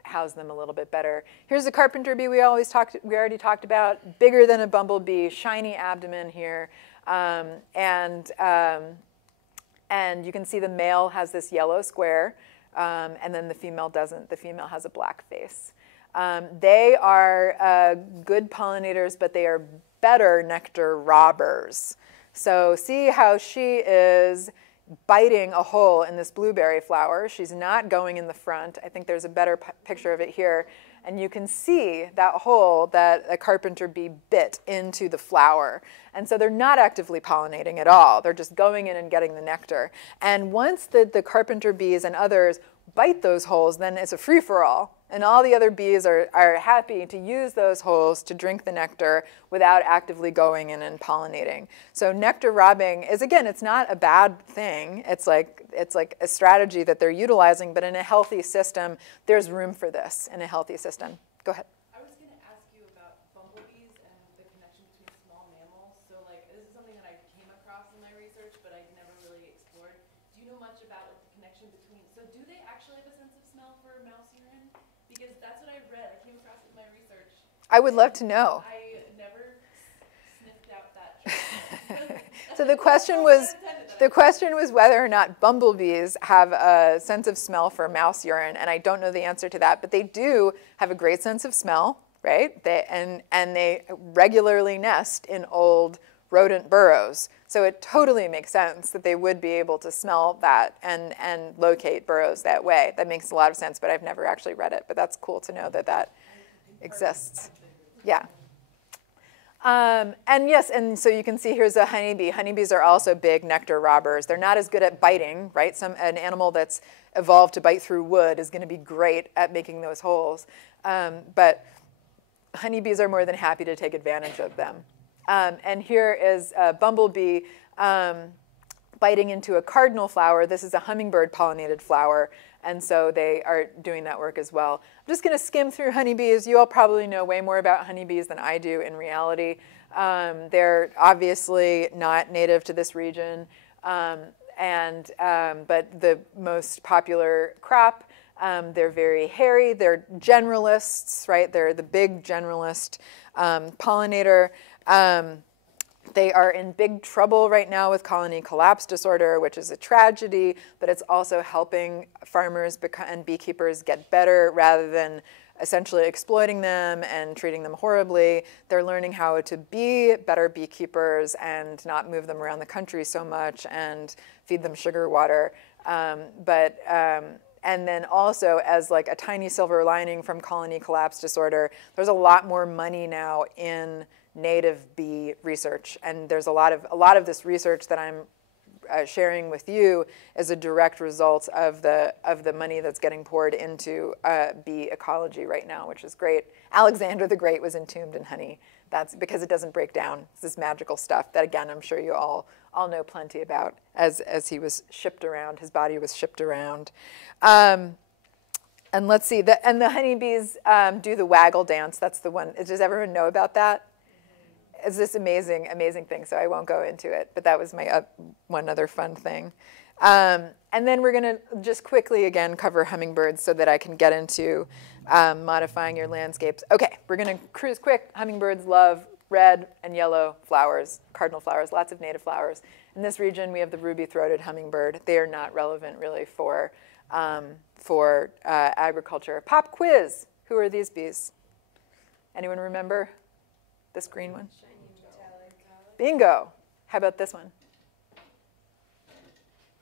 house them a little bit better. Here's the Carpenter bee we already talked about. Bigger than a bumblebee, shiny abdomen here. And you can see the male has this yellow square, and then the female doesn't. The female has a black face. They are good pollinators, but they are better nectar robbers. So see how she is biting a hole in this blueberry flower. She's not going in the front. I think there's a better picture of it here. And you can see that hole that a carpenter bee bit into the flower. And so they're not actively pollinating at all. They're just going in and getting the nectar. And once the carpenter bees and others bite those holes, then it's a free-for-all. And all the other bees are happy to use those holes to drink the nectar without actively going in and pollinating. So nectar robbing is, again, it's not a bad thing. It's like a strategy that they're utilizing, but in a healthy system, there's room for this in a healthy system. Go ahead. I was going to ask you about bumblebees and the connection between small mammals. So like, this is something that I came across in my research, but I never really explored. Do you know much about like, the connection between, so do they actually have a sense of smell for mouse urine? Because that's what I read. I came across it in my research. I would love to know. I never sniffed out that. So the question was whether or not bumblebees have a sense of smell for mouse urine, and I don't know the answer to that, but they do have a great sense of smell, right? And they regularly nest in old rodent burrows. So it totally makes sense that they would be able to smell that and locate burrows that way. That makes a lot of sense, but I've never actually read it. But that's cool to know that that exists. Yeah. And yes, and so you can see here's a honeybee. Honeybees are also big nectar robbers. They're not as good at biting, right? An animal that's evolved to bite through wood is going to be great at making those holes. But honeybees are more than happy to take advantage of them. And here is a bumblebee biting into a cardinal flower. This is a hummingbird pollinated flower, and so they are doing that work as well. I'm just going to skim through honeybees. You all probably know way more about honeybees than I do in reality. They're obviously not native to this region, but the most popular crop. They're very hairy. They're generalists, right? They're the big generalist pollinator. They are in big trouble right now with colony collapse disorder, which is a tragedy, but it's also helping farmers and beekeepers get better rather than essentially exploiting them and treating them horribly. They're learning how to be better beekeepers and not move them around the country so much and feed them sugar water. And then also, as like a tiny silver lining from colony collapse disorder, there's a lot more money now in native bee research, and there's a lot of this research that I'm sharing with you is a direct result of the money that's getting poured into bee ecology right now, which is great. Alexander the Great was entombed in honey. That's because it doesn't break down. It's this magical stuff that, again, I'm sure you all know plenty about as he was shipped around. His body was shipped around. And let's see, the honeybees do the waggle dance. That's the one. Does everyone know about that? It's this amazing, amazing thing, so I won't go into it. But that was my one other fun thing. And then we're going to just quickly, again, cover hummingbirds so that I can get into modifying your landscapes. Okay, we're going to cruise quick. Hummingbirds love red and yellow flowers, cardinal flowers, lots of native flowers. In this region, we have the ruby-throated hummingbird. They are not relevant, really, for agriculture. Pop quiz. Who are these bees? Anyone remember this green one? Bingo. How about this one?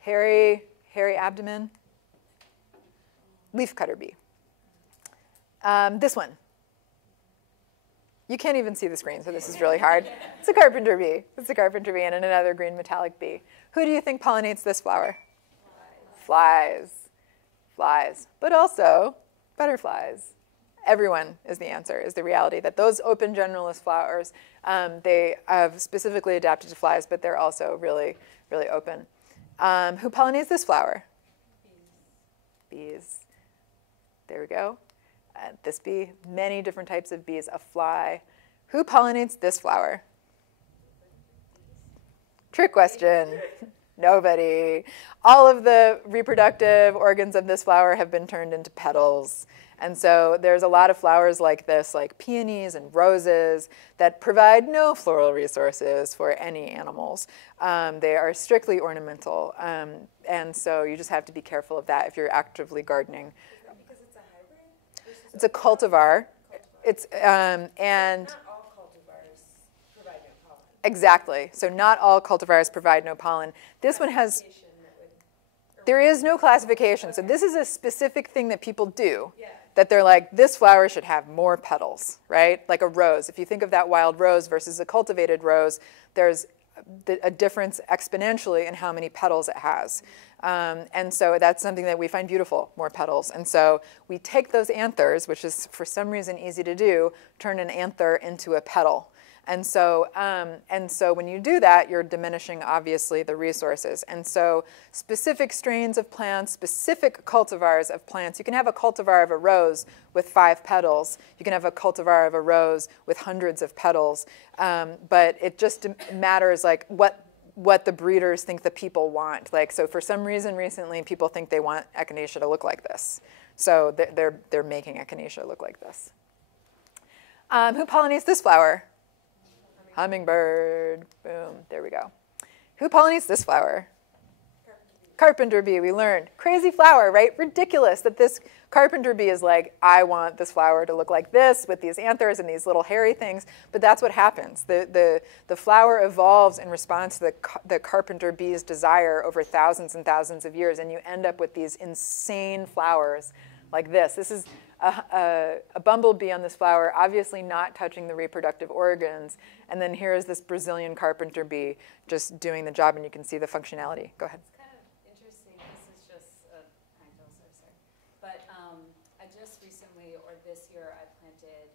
Hairy abdomen. Leafcutter bee. This one. You can't even see the screen, so this is really hard. It's a carpenter bee. It's a carpenter bee and another green metallic bee. Who do you think pollinates this flower? Flies. Flies. But also butterflies. Everyone is the answer, is the reality that those open generalist flowers, they have specifically adapted to flies, but they're also really, really open. Who pollinates this flower? Bees. There we go. This bee, many different types of bees, a fly. Who pollinates this flower? Trick question. Nobody. All of the reproductive organs of this flower have been turned into petals. And so there's a lot of flowers like this, like peonies and roses, that provide no floral resources for any animals. They are strictly ornamental. And so you just have to be careful of that if you're actively gardening. Because it's a hybrid? It's a cultivar. It's, and Not all cultivars provide no pollen. exactly. So not all cultivars provide no pollen. This one has, there is no classification. So this is a specific thing that people do. Yeah. That they're like, this flower should have more petals, right? Like a rose. If you think of that wild rose versus a cultivated rose, there's a difference exponentially in how many petals it has. And so that's something that we find beautiful, more petals. And so we take those anthers, which is for some reason easy to do, turn an anther into a petal. And so when you do that, you're diminishing, obviously, the resources. And so specific strains of plants, specific cultivars of plants, you can have a cultivar of a rose with 5 petals. You can have a cultivar of a rose with hundreds of petals. But it just matters like what the breeders think the people want. Like, so for some reason recently, people think they want echinacea to look like this. So they're making echinacea look like this. Who pollinates this flower? Hummingbird. Boom. There we go. Who pollinates this flower? Carpenter bee, we learned. Crazy flower, right? Ridiculous that this carpenter bee is like, I want this flower to look like this with these anthers and these little hairy things. But that's what happens. The flower evolves in response to the carpenter bee's desire over thousands and thousands of years. And you end up with these insane flowers like this. This is a bumblebee on this flower, obviously not touching the reproductive organs. And then here is this Brazilian carpenter bee just doing the job, and you can see the functionality. Go ahead. It's kind of interesting. This is just a pine so sorry. But I just recently, or this year, I planted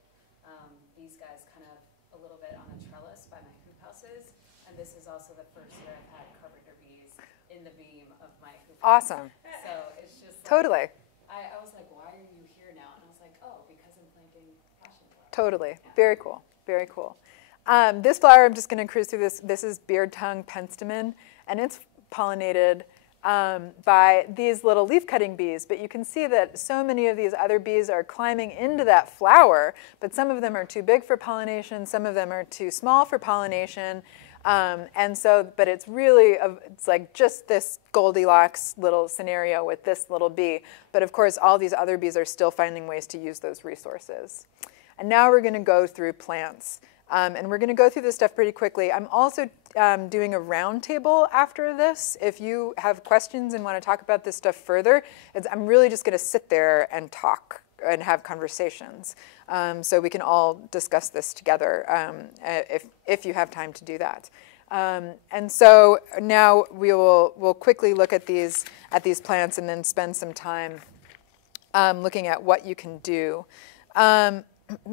these guys kind of a little bit on a trellis by my hoop houses. And this is also the first year I've had carpenter bees in the beam of my hoop house. Awesome. So it's just like, Totally. I was like, why are you here now? And I was like, oh, because I'm planting passion flowers. Totally. Very cool. Very cool. This flower, I'm just going to cruise through this. This is beard tongue Penstemon, and it's pollinated by these little leaf-cutting bees. But you can see that so many of these other bees are climbing into that flower, but some of them are too big for pollination, some of them are too small for pollination. And so, but it's really, it's like just this Goldilocks little scenario with this little bee. But of course, all these other bees are still finding ways to use those resources. And now we're going to go through plants. And we're going to go through this stuff pretty quickly. I'm also doing a roundtable after this. If you have questions and want to talk about this stuff further, I'm really just going to sit there and talk and have conversations. So we can all discuss this together if you have time to do that. And so now we'll quickly look at these plants and then spend some time looking at what you can do.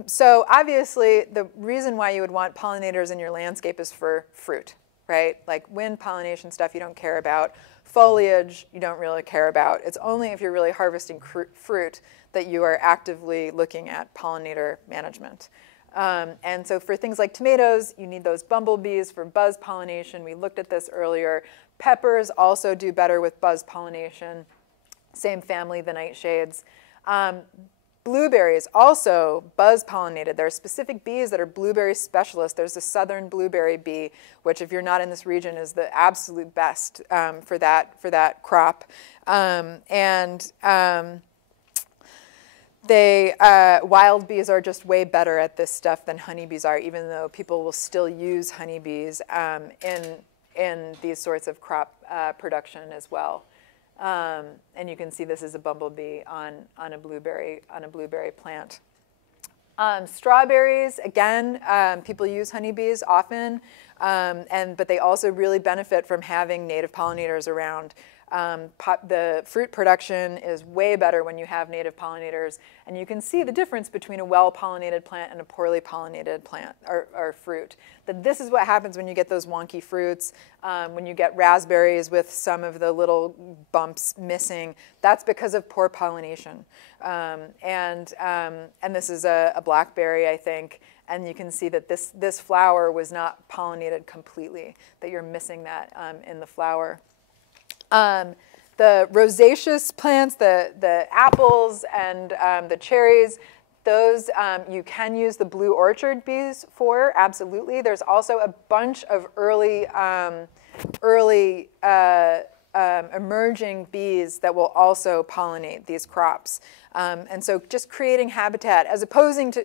So obviously, the reason why you would want pollinators in your landscape is for fruit, right? Like wind pollination stuff you don't care about. Foliage you don't really care about. It's only if you're really harvesting fruit that you are actively looking at pollinator management. And so for things like tomatoes, you need those bumblebees for buzz pollination. We looked at this earlier. Peppers also do better with buzz pollination. Same family, the nightshades. Blueberries also buzz pollinated. There are specific bees that are blueberry specialists. There's the southern blueberry bee, which if you're not in this region is the absolute best for that crop. Wild bees are just way better at this stuff than honeybees are, even though people will still use honeybees in these sorts of crop production as well. And you can see this is a bumblebee on a blueberry plant. Strawberries, again, people use honeybees often, but they also really benefit from having native pollinators around. The fruit production is way better when you have native pollinators, and you can see the difference between a well-pollinated plant and a poorly pollinated plant or fruit. That this is what happens when you get those wonky fruits, when you get raspberries with some of the little bumps missing. That's because of poor pollination. And this is a blackberry, I think, and you can see that this flower was not pollinated completely, that you're missing that in the flower. The rosaceous plants, the apples and the cherries, those you can use the blue orchard bees for, absolutely. There's also a bunch of early emerging bees that will also pollinate these crops. And so just creating habitat, as opposed to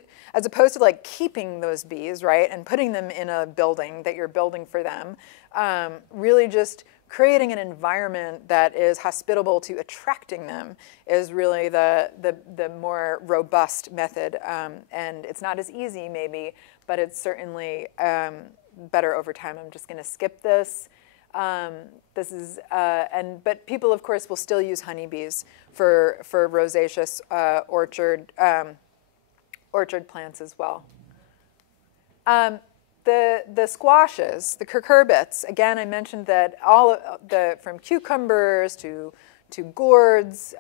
like keeping those bees, right, and putting them in a building that you're building for them, really just creating an environment that is hospitable to attracting them is really the more robust method. And it's not as easy, maybe, but it's certainly better over time. I'm just going to skip this. But people, of course, will still use honeybees for rosaceous orchard plants as well. The squashes, the cucurbits, again, I mentioned that from cucumbers to gourds,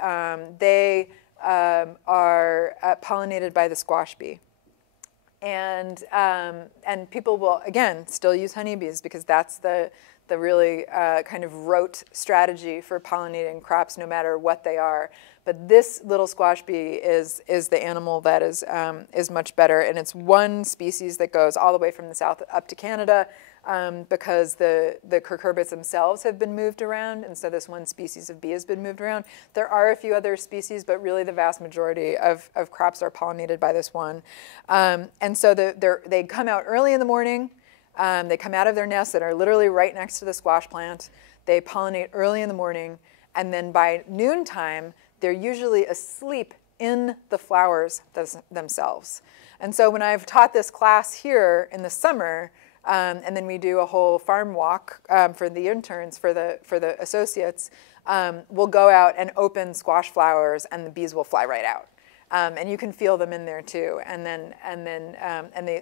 they are pollinated by the squash bee. And people will, again, still use honeybees because that's the really kind of rote strategy for pollinating crops no matter what they are. But this little squash bee is the animal that is much better, and it's one species that goes all the way from the south up to Canada because the cucurbits themselves have been moved around, and so this one species of bee has been moved around. There are a few other species, but really the vast majority of crops are pollinated by this one. And so they come out early in the morning. They come out of their nests that are literally right next to the squash plant. They pollinate early in the morning, and then by noontime, they're usually asleep in the flowers themselves. And so when I've taught this class here in the summer, and then we do a whole farm walk for the interns, for the associates, we'll go out and open squash flowers, and the bees will fly right out. And you can feel them in there too,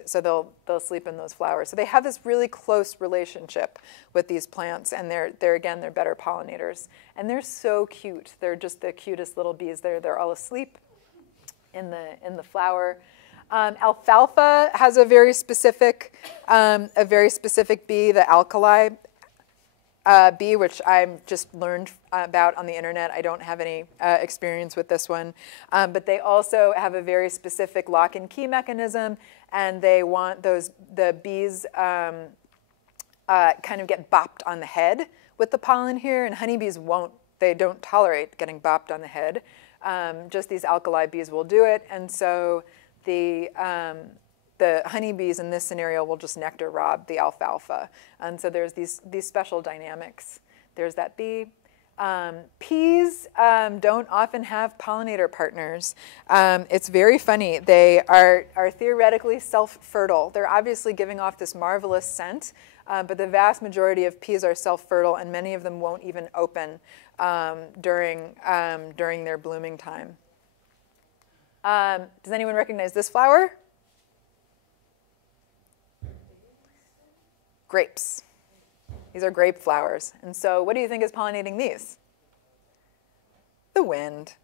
so they'll sleep in those flowers. So they have this really close relationship with these plants, and they're better pollinators, and they're so cute. They're just the cutest little bees. They're all asleep in the flower. Alfalfa has a very specific bee, the alkali bee, which I've just learned about on the internet. I don't have any experience with this one. But they also have a very specific lock and key mechanism, and they want the bees kind of get bopped on the head with the pollen here, and honeybees won't. They don't tolerate getting bopped on the head. Just these alkali bees will do it, and so the honeybees in this scenario will just nectar rob the alfalfa. And so there's these special dynamics. There's that bee. Peas don't often have pollinator partners. It's very funny. They are theoretically self-fertile. They're obviously giving off this marvelous scent, but the vast majority of peas are self-fertile, and many of them won't even open during their blooming time. Does anyone recognize this flower? Grapes. These are grape flowers. And so what do you think is pollinating these? The wind.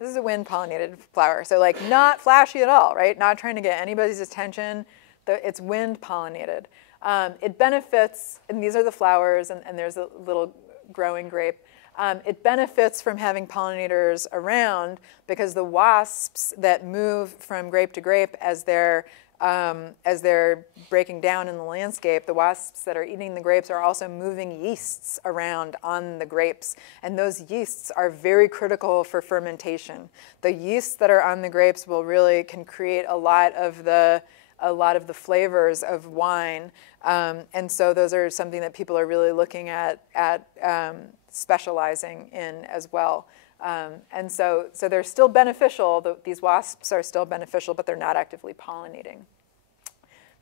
This is a wind-pollinated flower. So like not flashy at all, right? Not trying to get anybody's attention. It's wind-pollinated. It benefits, and these are the flowers, and there's a little growing grape. It benefits from having pollinators around because the wasps that move from grape to grape as they're breaking down in the landscape, the wasps that are eating the grapes are also moving yeasts around on the grapes. And those yeasts are very critical for fermentation. The yeasts that are on the grapes can create a lot of the flavors of wine. And so those are something that people are really looking at specializing in as well. And so they're still beneficial. These wasps are still beneficial, but they're not actively pollinating.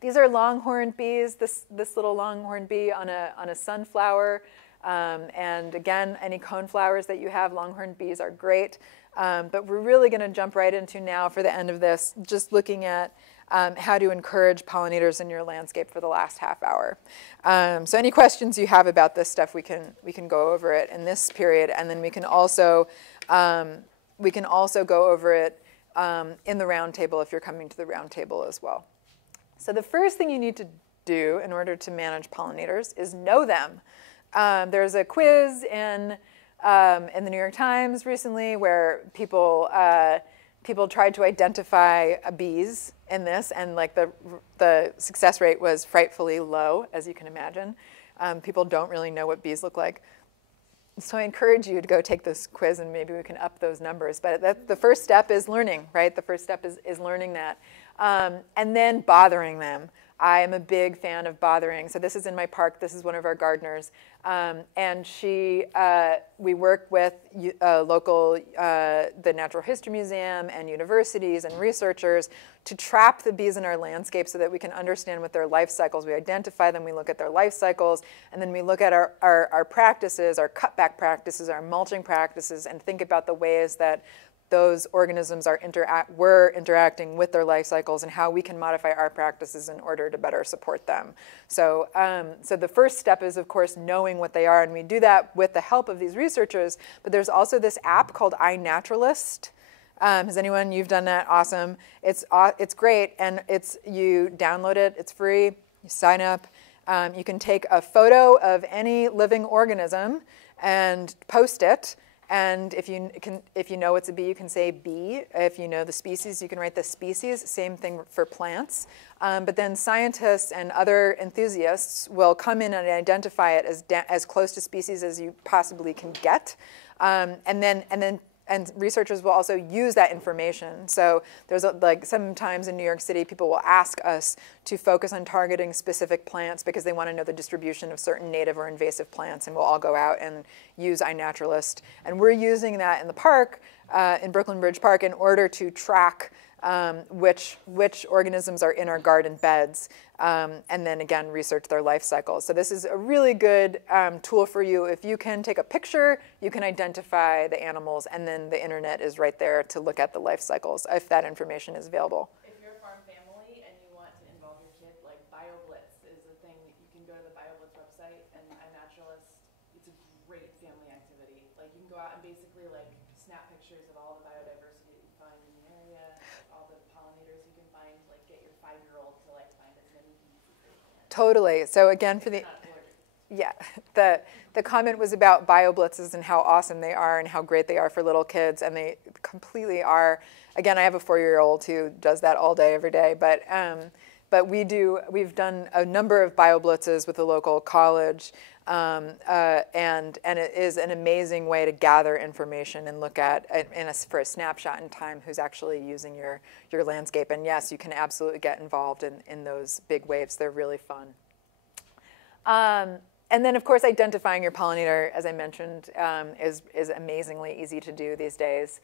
These are longhorned bees. This little longhorned bee on a sunflower. And again, any coneflowers that you have, longhorned bees are great. But we're really going to jump right into now for the end of this, just looking at how to encourage pollinators in your landscape for the last half hour. So any questions you have about this stuff, we can go over it in this period, and then we can also go over it in the round table if you're coming to the round table as well. So the first thing you need to do in order to manage pollinators is know them. There's a quiz in the New York Times recently where people tried to identify bees in this, and like the success rate was frightfully low, as you can imagine. People don't really know what bees look like. So I encourage you to go take this quiz, and maybe we can up those numbers. But the first step is learning, right? The first step is learning that. And then bothering them. I am a big fan of bothering. So this is in my park. This is one of our gardeners. And we work with the Natural History Museum and universities and researchers to trap the bees in our landscape so that we can understand what their life cycles. We identify them, we look at their life cycles, and then we look at our practices, our cutback practices, our mulching practices, and think about the ways that those organisms were interacting with their life cycles and how we can modify our practices in order to better support them. So the first step is, of course, knowing what they are, and we do that with the help of these researchers. But there's also this app called iNaturalist. Has anyone, you've done that? Awesome. It's great, and you download it. It's free. You sign up. You can take a photo of any living organism and post it. And if you know it's a bee, you can say bee. If you know the species, you can write the species. Same thing for plants. But then scientists and other enthusiasts will come in and identify it as close to species as you possibly can get. And researchers will also use that information. So there's sometimes in New York City, people will ask us to focus on targeting specific plants because they want to know the distribution of certain native or invasive plants, and we'll all go out and use iNaturalist. And we're using that in the park, in Brooklyn Bridge Park, in order to track which organisms are in our garden beds, and then again research their life cycles. So this is a really good tool for you. If you can take a picture, you can identify the animals, and then the internet is right there to look at the life cycles if that information is available. If you're a farm family and you want to involve your kid, like BioBlitz is a thing. You can go to the BioBlitz website, and iNaturalist, it's a great family activity. Like you can go out and basically like snap pictures of all the biodiversity that you find in the area, all the pollinators you can find. Like get your 5-year-old to like find as many bees as they can. Totally. So again, for the the comment was about BioBlitzes and how awesome they are and how great they are for little kids, and they completely are. Again, I have a 4-year-old who does that all day, every day. But we've done a number of BioBlitzes with the local college, and it is an amazing way to gather information and look at for a snapshot in time who's actually using your landscape. And yes, you can absolutely get involved in those big waves. They're really fun. And then, of course, identifying your pollinator, as I mentioned, is amazingly easy to do these days.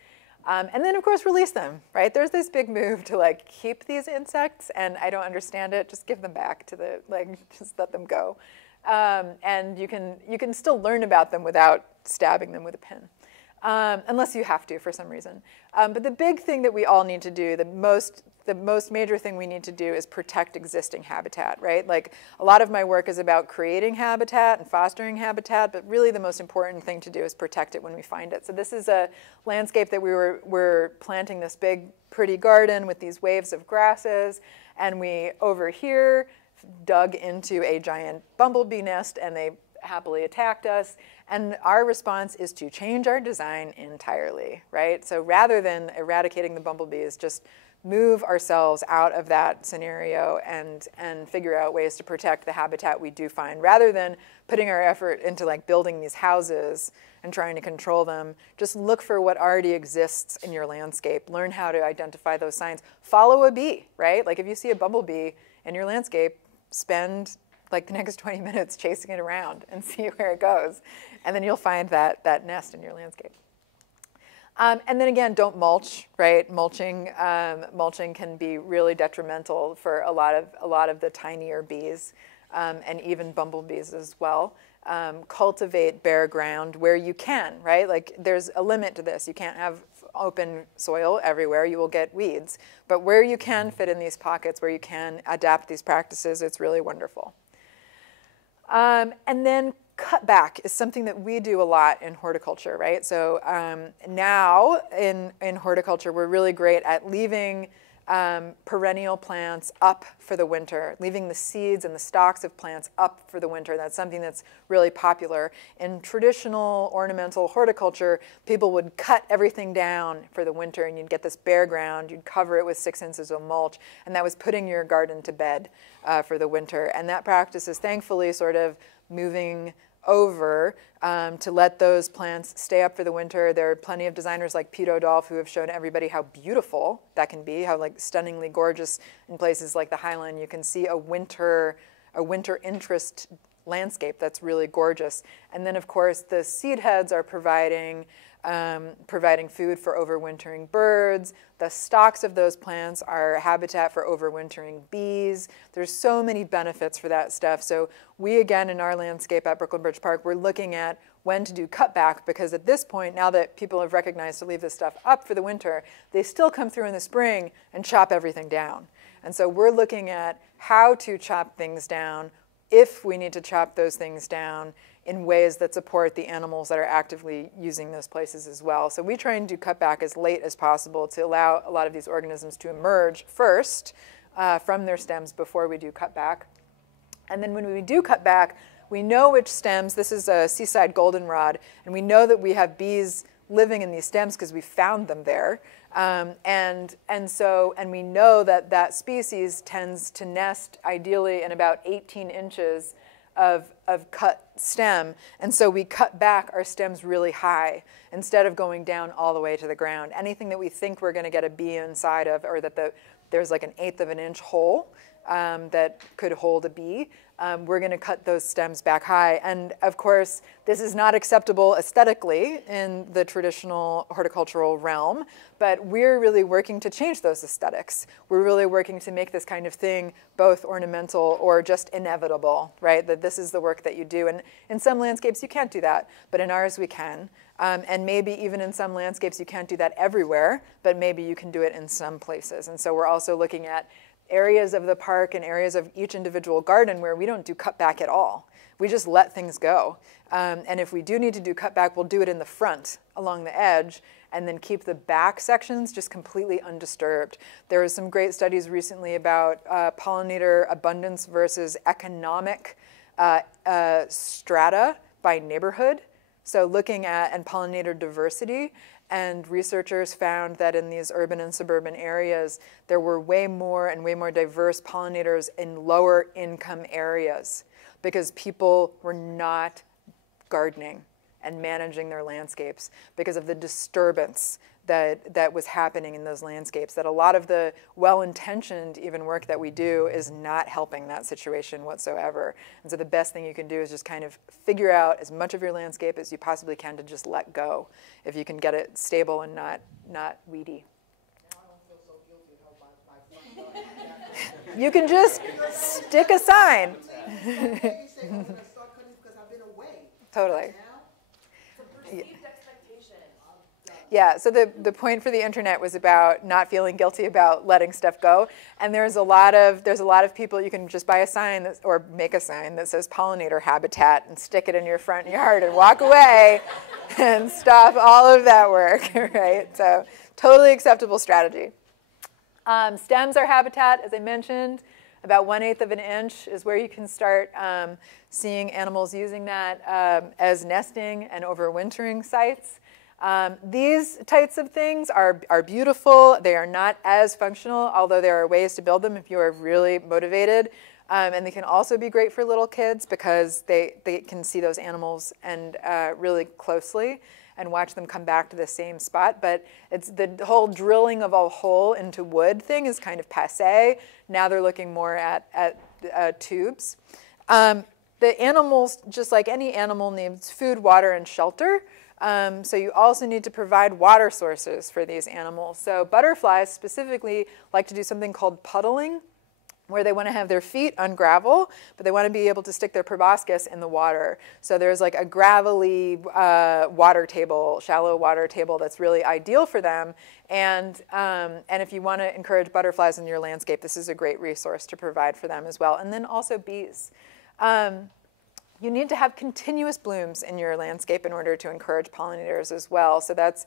And then, of course, release them, right? There's this big move to, like, keep these insects, and I don't understand it. Just give them back to the, like, just let them go. And you can still learn about them without stabbing them with a pin, unless you have to for some reason. But the big thing that we all need to do, the most major thing we need to do is protect existing habitat, right? Like, a lot of my work is about creating habitat and fostering habitat, but really the most important thing to do is protect it when we find it. So this is a landscape that we're planting this big, pretty garden with these waves of grasses, and we, over here, dug into a giant bumblebee nest, and they happily attacked us. And our response is to change our design entirely, right? So rather than eradicating the bumblebees, just move ourselves out of that scenario and figure out ways to protect the habitat we do find, rather than putting our effort into, like, building these houses and trying to control them. Just look for what already exists in your landscape. Learn how to identify those signs. Follow a bee, right? Like, if you see a bumblebee in your landscape, spend, like, the next 20 minutes chasing it around and see where it goes. And then you'll find that nest in your landscape. And then again, don't mulch, right? Mulching can be really detrimental for a lot of the tinier bees, and even bumblebees as well. Cultivate bare ground where you can, right? Like, there's a limit to this. You can't have open soil everywhere. You will get weeds. But where you can fit in these pockets, where you can adapt these practices, it's really wonderful. And then cut back is something that we do a lot in horticulture, right? So now in horticulture, we're really great at leaving perennial plants up for the winter, leaving the seeds and the stalks of plants up for the winter. That's something that's really popular. In traditional ornamental horticulture, people would cut everything down for the winter, and you'd get this bare ground. You'd cover it with 6 inches of mulch, and that was putting your garden to bed for the winter. And that practice is thankfully sort of moving over to let those plants stay up for the winter. There are plenty of designers like Pete Odolph who have shown everybody how beautiful that can be, how, like, stunningly gorgeous in places like the Highland. You can see a winter interest landscape that's really gorgeous. And then, of course, the seed heads are providing food for overwintering birds. The stalks of those plants are habitat for overwintering bees. There's so many benefits for that stuff. So we, again, in our landscape at Brooklyn Bridge Park, we're looking at when to do cutback, because at this point, now that people have recognized to leave this stuff up for the winter, they still come through in the spring and chop everything down. And so we're looking at how to chop things down, if we need to chop those things down, in ways that support the animals that are actively using those places as well. So we try and do cutback as late as possible to allow a lot of these organisms to emerge first from their stems before we do cutback. And then when we do cutback, we know which stems. This is a seaside goldenrod, and we know that we have bees living in these stems because we found them there. And we know that that species tends to nest ideally in about 18 inches of cut stem, and so we cut back our stems really high instead of going down all the way to the ground. Anything that we think we're going to get a bee inside of, or that there's like an 1/8 of an inch hole that could hold a bee, we're going to cut those stems back high. And of course, this is not acceptable aesthetically in the traditional horticultural realm, but we're really working to change those aesthetics. We're really working to make this kind of thing both ornamental or just inevitable, right? That this is the work that you do. And in some landscapes, you can't do that, but in ours, we can. And maybe even in some landscapes, you can't do that everywhere, but maybe you can do it in some places. And so we're also looking at areas of the park and areas of each individual garden where we don't do cutback at all. We just let things go. And if we do need to do cutback, we'll do it in the front along the edge and then keep the back sections just completely undisturbed. There was some great studies recently about pollinator abundance versus economic strata by neighborhood. So looking at and pollinator diversity. And researchers found that in these urban and suburban areas, there were way more and way more diverse pollinators in lower income areas because people were not gardening and managing their landscapes because of the disturbance that was happening in those landscapes, that a lot of the well-intentioned even work that we do is not helping that situation whatsoever. And so the best thing you can do is just kind of figure out as much of your landscape as you possibly can to just let go, if you can get it stable and not weedy. Now I don't feel so guilty about my front yard. You can just stick a sign. You say, oh, when I start cutting because I've been away. Totally. Now, It's a perceived expectation. Yeah, so the point for the internet was about not feeling guilty about letting stuff go. And there's a lot of people, you can just buy a sign or make a sign that says pollinator habitat and stick it in your front yard and walk away and stop all of that work, right? So totally acceptable strategy. Stems are habitat, as I mentioned. About 1/8 of an inch is where you can start seeing animals using that as nesting and overwintering sites. These types of things are beautiful. They are not as functional, although there are ways to build them if you are really motivated. And they can also be great for little kids because they can see those animals and really closely and watch them come back to the same spot. But it's the whole drilling of a hole into wood thing is kind of passé. Now they're looking more at tubes. The animals, just like any animal, needs food, water, and shelter. So you also need to provide water sources for these animals. So butterflies specifically like to do something called puddling, where they want to have their feet on gravel, but they want to be able to stick their proboscis in the water. So there's like a gravelly water table, shallow water table that's really ideal for them. And if you want to encourage butterflies in your landscape, this is a great resource to provide for them as well. And then also bees. You need to have continuous blooms in your landscape in order to encourage pollinators as well. So that's,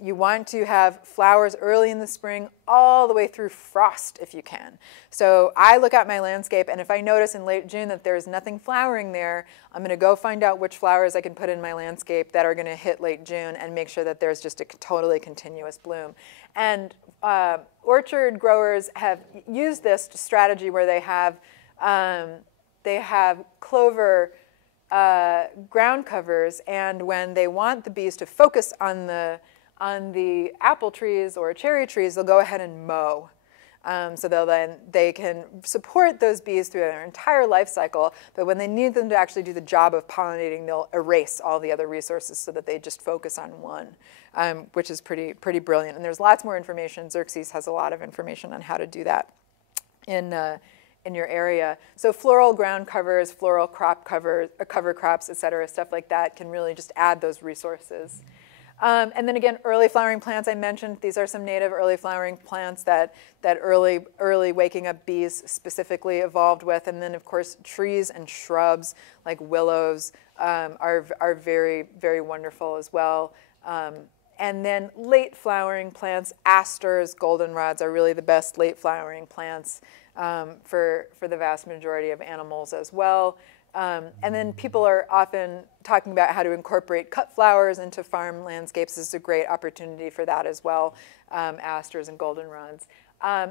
you want to have flowers early in the spring all the way through frost if you can. So I look at my landscape, and if I notice in late June that there's nothing flowering there, I'm going to go find out which flowers I can put in my landscape that are going to hit late June and make sure that there's just a totally continuous bloom. And orchard growers have used this strategy where they have clover ground covers, and when they want the bees to focus on the apple trees or cherry trees, they'll go ahead and mow. So they can support those bees through their entire life cycle, but when they need them to actually do the job of pollinating, they'll erase all the other resources so that they just focus on one, which is pretty brilliant. And there's lots more information. Xerxes has a lot of information on how to do that in your area. So floral ground covers, floral crop covers, cover crops, et cetera, stuff like that can really just add those resources. And then again, early flowering plants I mentioned. These are some native early flowering plants that early waking up bees specifically evolved with. And then of course, trees and shrubs like willows are very, very wonderful as well. And then late flowering plants, asters, goldenrods are really the best late flowering plants for the vast majority of animals as well. And then people are often talking about how to incorporate cut flowers into farm landscapes. This is a great opportunity for that as well, asters and goldenrods.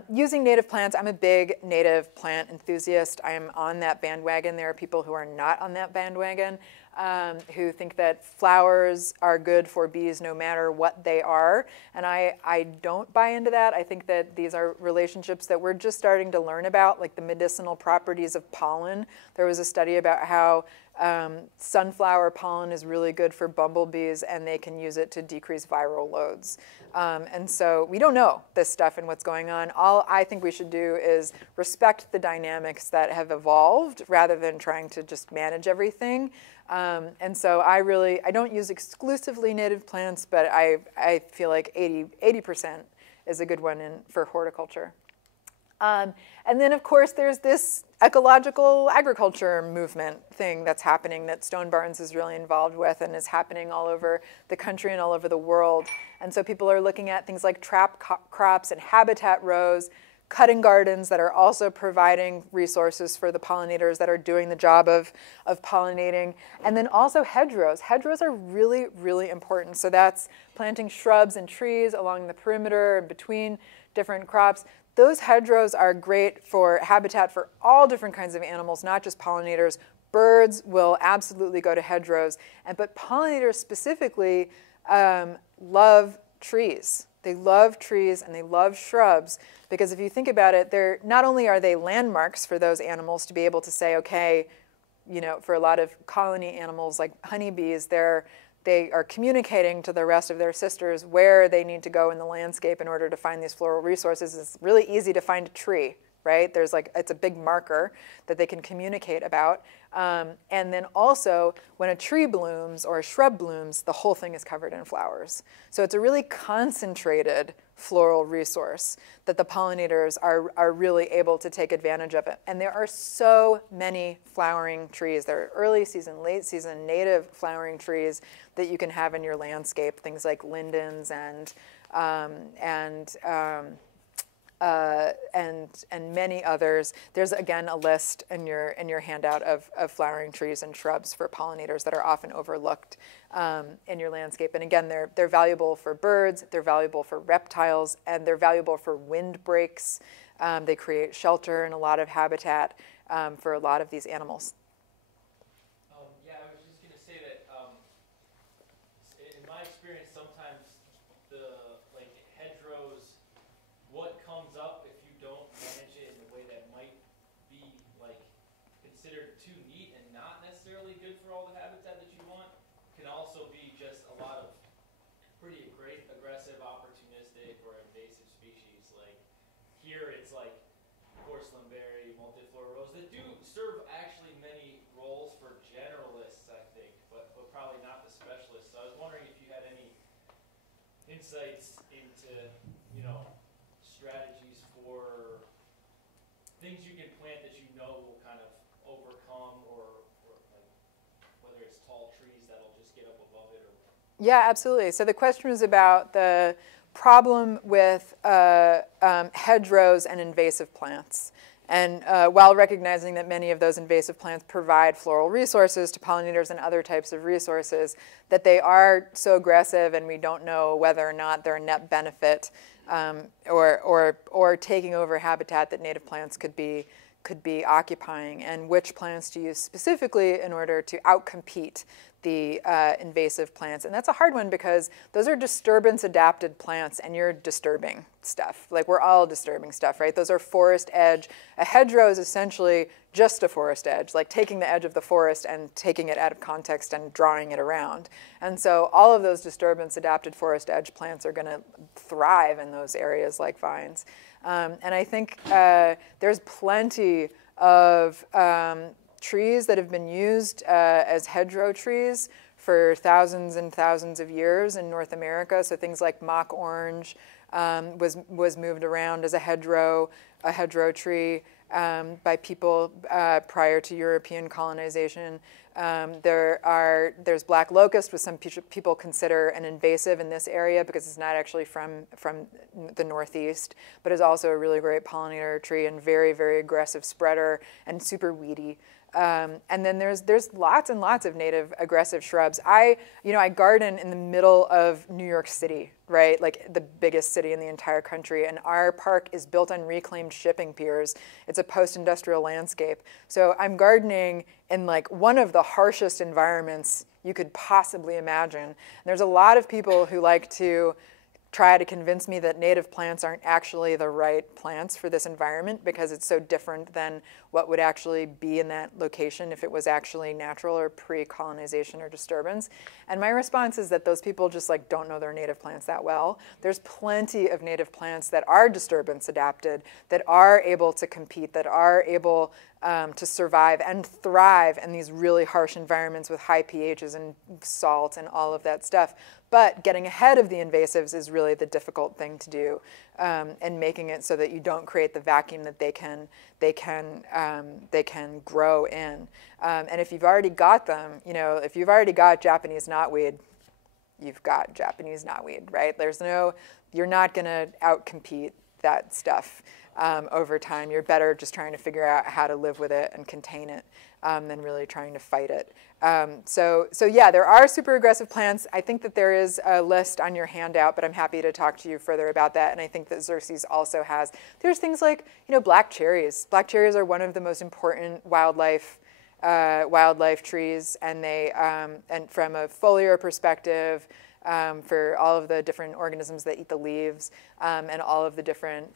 Using native plants, I'm a big native plant enthusiast. I am on that bandwagon. There are people who are not on that bandwagon, who think that flowers are good for bees no matter what they are. And I don't buy into that. I think that these are relationships that we're just starting to learn about, like the medicinal properties of pollen. There was a study about how sunflower pollen is really good for bumblebees, and they can use it to decrease viral loads. And so we don't know this stuff and what's going on. All I think we should do is respect the dynamics that have evolved rather than trying to just manage everything. And so I don't use exclusively native plants, but I feel like 80% is a good one for horticulture. And then, of course, there's this ecological agriculture movement thing that's happening that Stone Barns is really involved with and is happening all over the country and all over the world. And so people are looking at things like trap crops and habitat rows, cutting gardens that are also providing resources for the pollinators that are doing the job of pollinating. And then also hedgerows. Hedgerows are really, really important. So that's planting shrubs and trees along the perimeter and between different crops. those hedgerows are great for habitat for all different kinds of animals, not just pollinators. Birds will absolutely go to hedgerows, but pollinators specifically love trees. They love trees and they love shrubs because if you think about it, they're, not only are they landmarks for those animals to be able to say, okay, you know, for a lot of colony animals like honeybees, they are communicating to the rest of their sisters where they need to go in the landscape in order to find these floral resources. It's really easy to find a tree, right? There's like, it's a big marker that they can communicate about. And then also, when a tree blooms or a shrub blooms, the whole thing is covered in flowers. So it's a really concentrated floral resource that the pollinators are really able to take advantage of it. And there are so many flowering trees. There are early season, late season, native flowering trees that you can have in your landscape, things like lindens and many others. There's, again, a list in your handout of flowering trees and shrubs for pollinators that are often overlooked in your landscape. And again, they're valuable for birds, they're valuable for reptiles, and they're valuable for windbreaks. They create shelter and a lot of habitat for a lot of these animals. Yeah, I was just going to say that in my experience, sometimes the hedgerows, what comes up if you don't manage it in a way that might be considered too neat and not necessarily good for all the habitat that you want, can also be just a lot of pretty aggressive, opportunistic, or invasive species. Like here, it's like porcelain berry, multiflora rose that do serve actually many roles for generalists, I think, but probably not the specialists. So I was wondering if you had any insights into, strategies for things you can plant that you know will kind of overcome, or whether it's tall trees that'll just get up above it. Yeah, absolutely. So the question was about the problem with hedgerows and invasive plants. And while recognizing that many of those invasive plants provide floral resources to pollinators and other types of resources, that they are so aggressive and we don't know whether or not they're a net benefit or taking over habitat that native plants could be occupying, and which plants to use specifically in order to outcompete the invasive plants. And that's a hard one because those are disturbance-adapted plants, and you're disturbing stuff. Like, we're all disturbing stuff, right? Those are forest edge. A hedgerow is essentially just a forest edge, like taking the edge of the forest and taking it out of context and drawing it around. And so all of those disturbance-adapted forest edge plants are going to thrive in those areas like vines. And I think there's plenty of trees that have been used as hedgerow trees for thousands and thousands of years in North America. So things like mock orange was moved around as a hedgerow tree by people prior to European colonization. There's black locust, which some people consider an invasive in this area because it's not actually from the Northeast, but is also a really great pollinator tree and very, very aggressive spreader and super weedy. And then there's lots and lots of native aggressive shrubs. I garden in the middle of New York City, right? Like the biggest city in the entire country. And our park is built on reclaimed shipping piers. It's a post-industrial landscape. So I'm gardening in like one of the harshest environments you could possibly imagine. And there's a lot of people who like to try to convince me that native plants aren't actually the right plants for this environment because it's so different than what would actually be in that location if it was actually natural or pre-colonization or disturbance. And my response is that those people just like don't know their native plants that well. There's plenty of native plants that are disturbance adapted, that are able to compete, that are able to survive and thrive in these really harsh environments with high pHs and salt and all of that stuff. But getting ahead of the invasives is really the difficult thing to do, and making it so that you don't create the vacuum that they can grow in. And if you've already got them, if you've already got Japanese knotweed, you've got Japanese knotweed, right? You're not going to outcompete that stuff. over time. You're better just trying to figure out how to live with it and contain it than really trying to fight it. So yeah, there are super aggressive plants. I think that there is a list on your handout, but I'm happy to talk to you further about that. And I think that Xerces also has. There's things like, black cherries. Black cherries are one of the most important wildlife trees, and and from a foliar perspective, for all of the different organisms that eat the leaves, and all of the different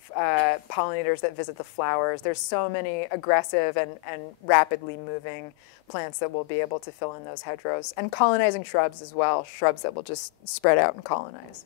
pollinators that visit the flowers. There's so many aggressive and rapidly moving plants that will be able to fill in those hedgerows. And colonizing shrubs as well, shrubs that will just spread out and colonize.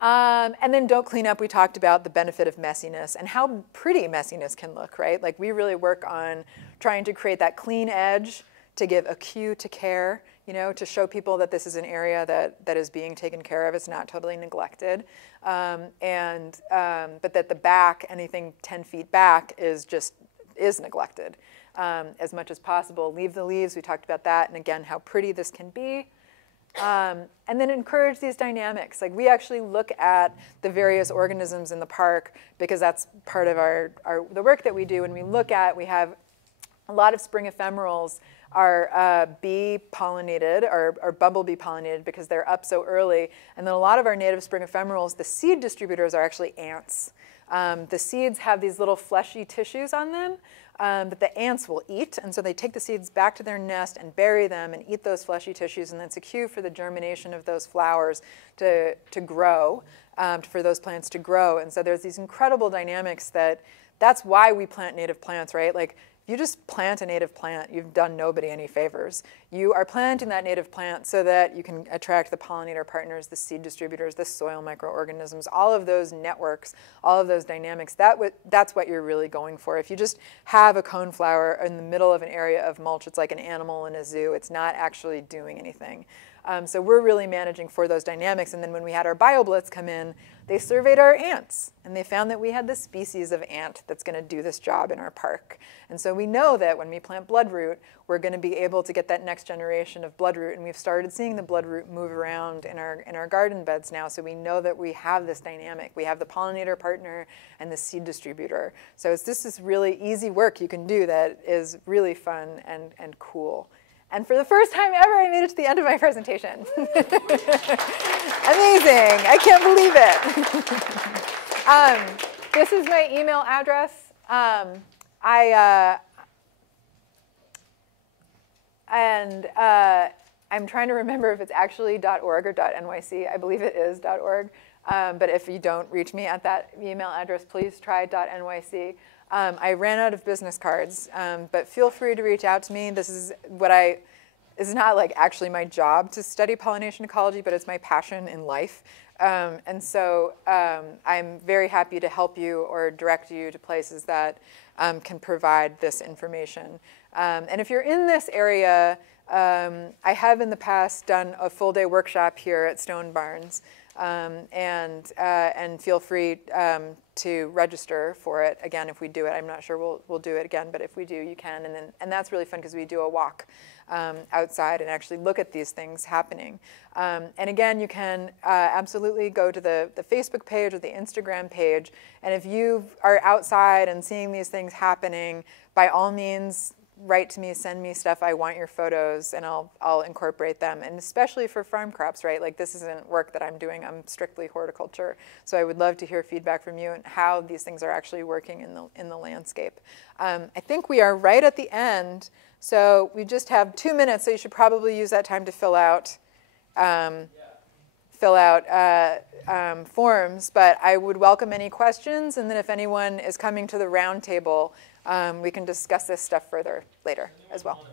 And then don't clean up. We talked about the benefit of messiness and how pretty messiness can look, right? Like we really work on trying to create that clean edge to give a cue to care, to show people that this is an area that is being taken care of. It's not totally neglected. But that the back, anything 10 feet back is neglected as much as possible. Leave the leaves, we talked about that. And again, how pretty this can be. And then encourage these dynamics. Like we actually look at the various organisms in the park because that's part of the work that we do. And we have a lot of spring ephemerals are bee pollinated or bumblebee pollinated because they're up so early. And then a lot of our native spring ephemerals, the seed distributors are actually ants. The seeds have these little fleshy tissues on them that the ants will eat. And so they take the seeds back to their nest and bury them and eat those fleshy tissues. And that's a cue for the germination of those flowers to grow, for those plants to grow. And so there's these incredible dynamics that's why we plant native plants, right? Like if you just plant a native plant, you've done nobody any favors. You are planting that native plant so that you can attract the pollinator partners, the seed distributors, the soil microorganisms, all of those networks, all of those dynamics. That's what you're really going for. If you just have a coneflower in the middle of an area of mulch, it's like an animal in a zoo. It's not actually doing anything. So we're really managing for those dynamics. And then when we had our BioBlitz come in, they surveyed our ants. And they found that we had this species of ant that's going to do this job in our park. And so we know that when we plant bloodroot, we're going to be able to get that next generation of bloodroot. And we've started seeing the bloodroot move around in our garden beds now. So we know that we have this dynamic. We have the pollinator partner and the seed distributor. So this is really easy work you can do that is really fun and cool. And for the first time ever, I made it to the end of my presentation. Amazing. I can't believe it. This is my email address. I'm trying to remember if it's actually .org or .nyc. I believe it is .org. But if you don't reach me at that email address, please try .nyc. I ran out of business cards, but feel free to reach out to me. This is not like actually my job to study pollination ecology, but it's my passion in life. And so I'm very happy to help you or direct you to places that can provide this information. And if you're in this area, I have in the past done a full-day workshop here at Stone Barns. And feel free to register for it again if we do it. I'm not sure we'll do it again, but if we do, you can. And that's really fun because we do a walk outside and actually look at these things happening. And again, you can absolutely go to the Facebook page or the Instagram page. And if you are outside and seeing these things happening, by all means, write to me, send me stuff. I want your photos, and I'll incorporate them. And especially for farm crops, right? Like this isn't work that I'm doing. I'm strictly horticulture. So I would love to hear feedback from you and how these things are actually working in the landscape. I think we are right at the end. So we just have 2 minutes. So you should probably use that time to fill out forms. But I would welcome any questions. And then if anyone is coming to the round table, we can discuss this stuff further later as well.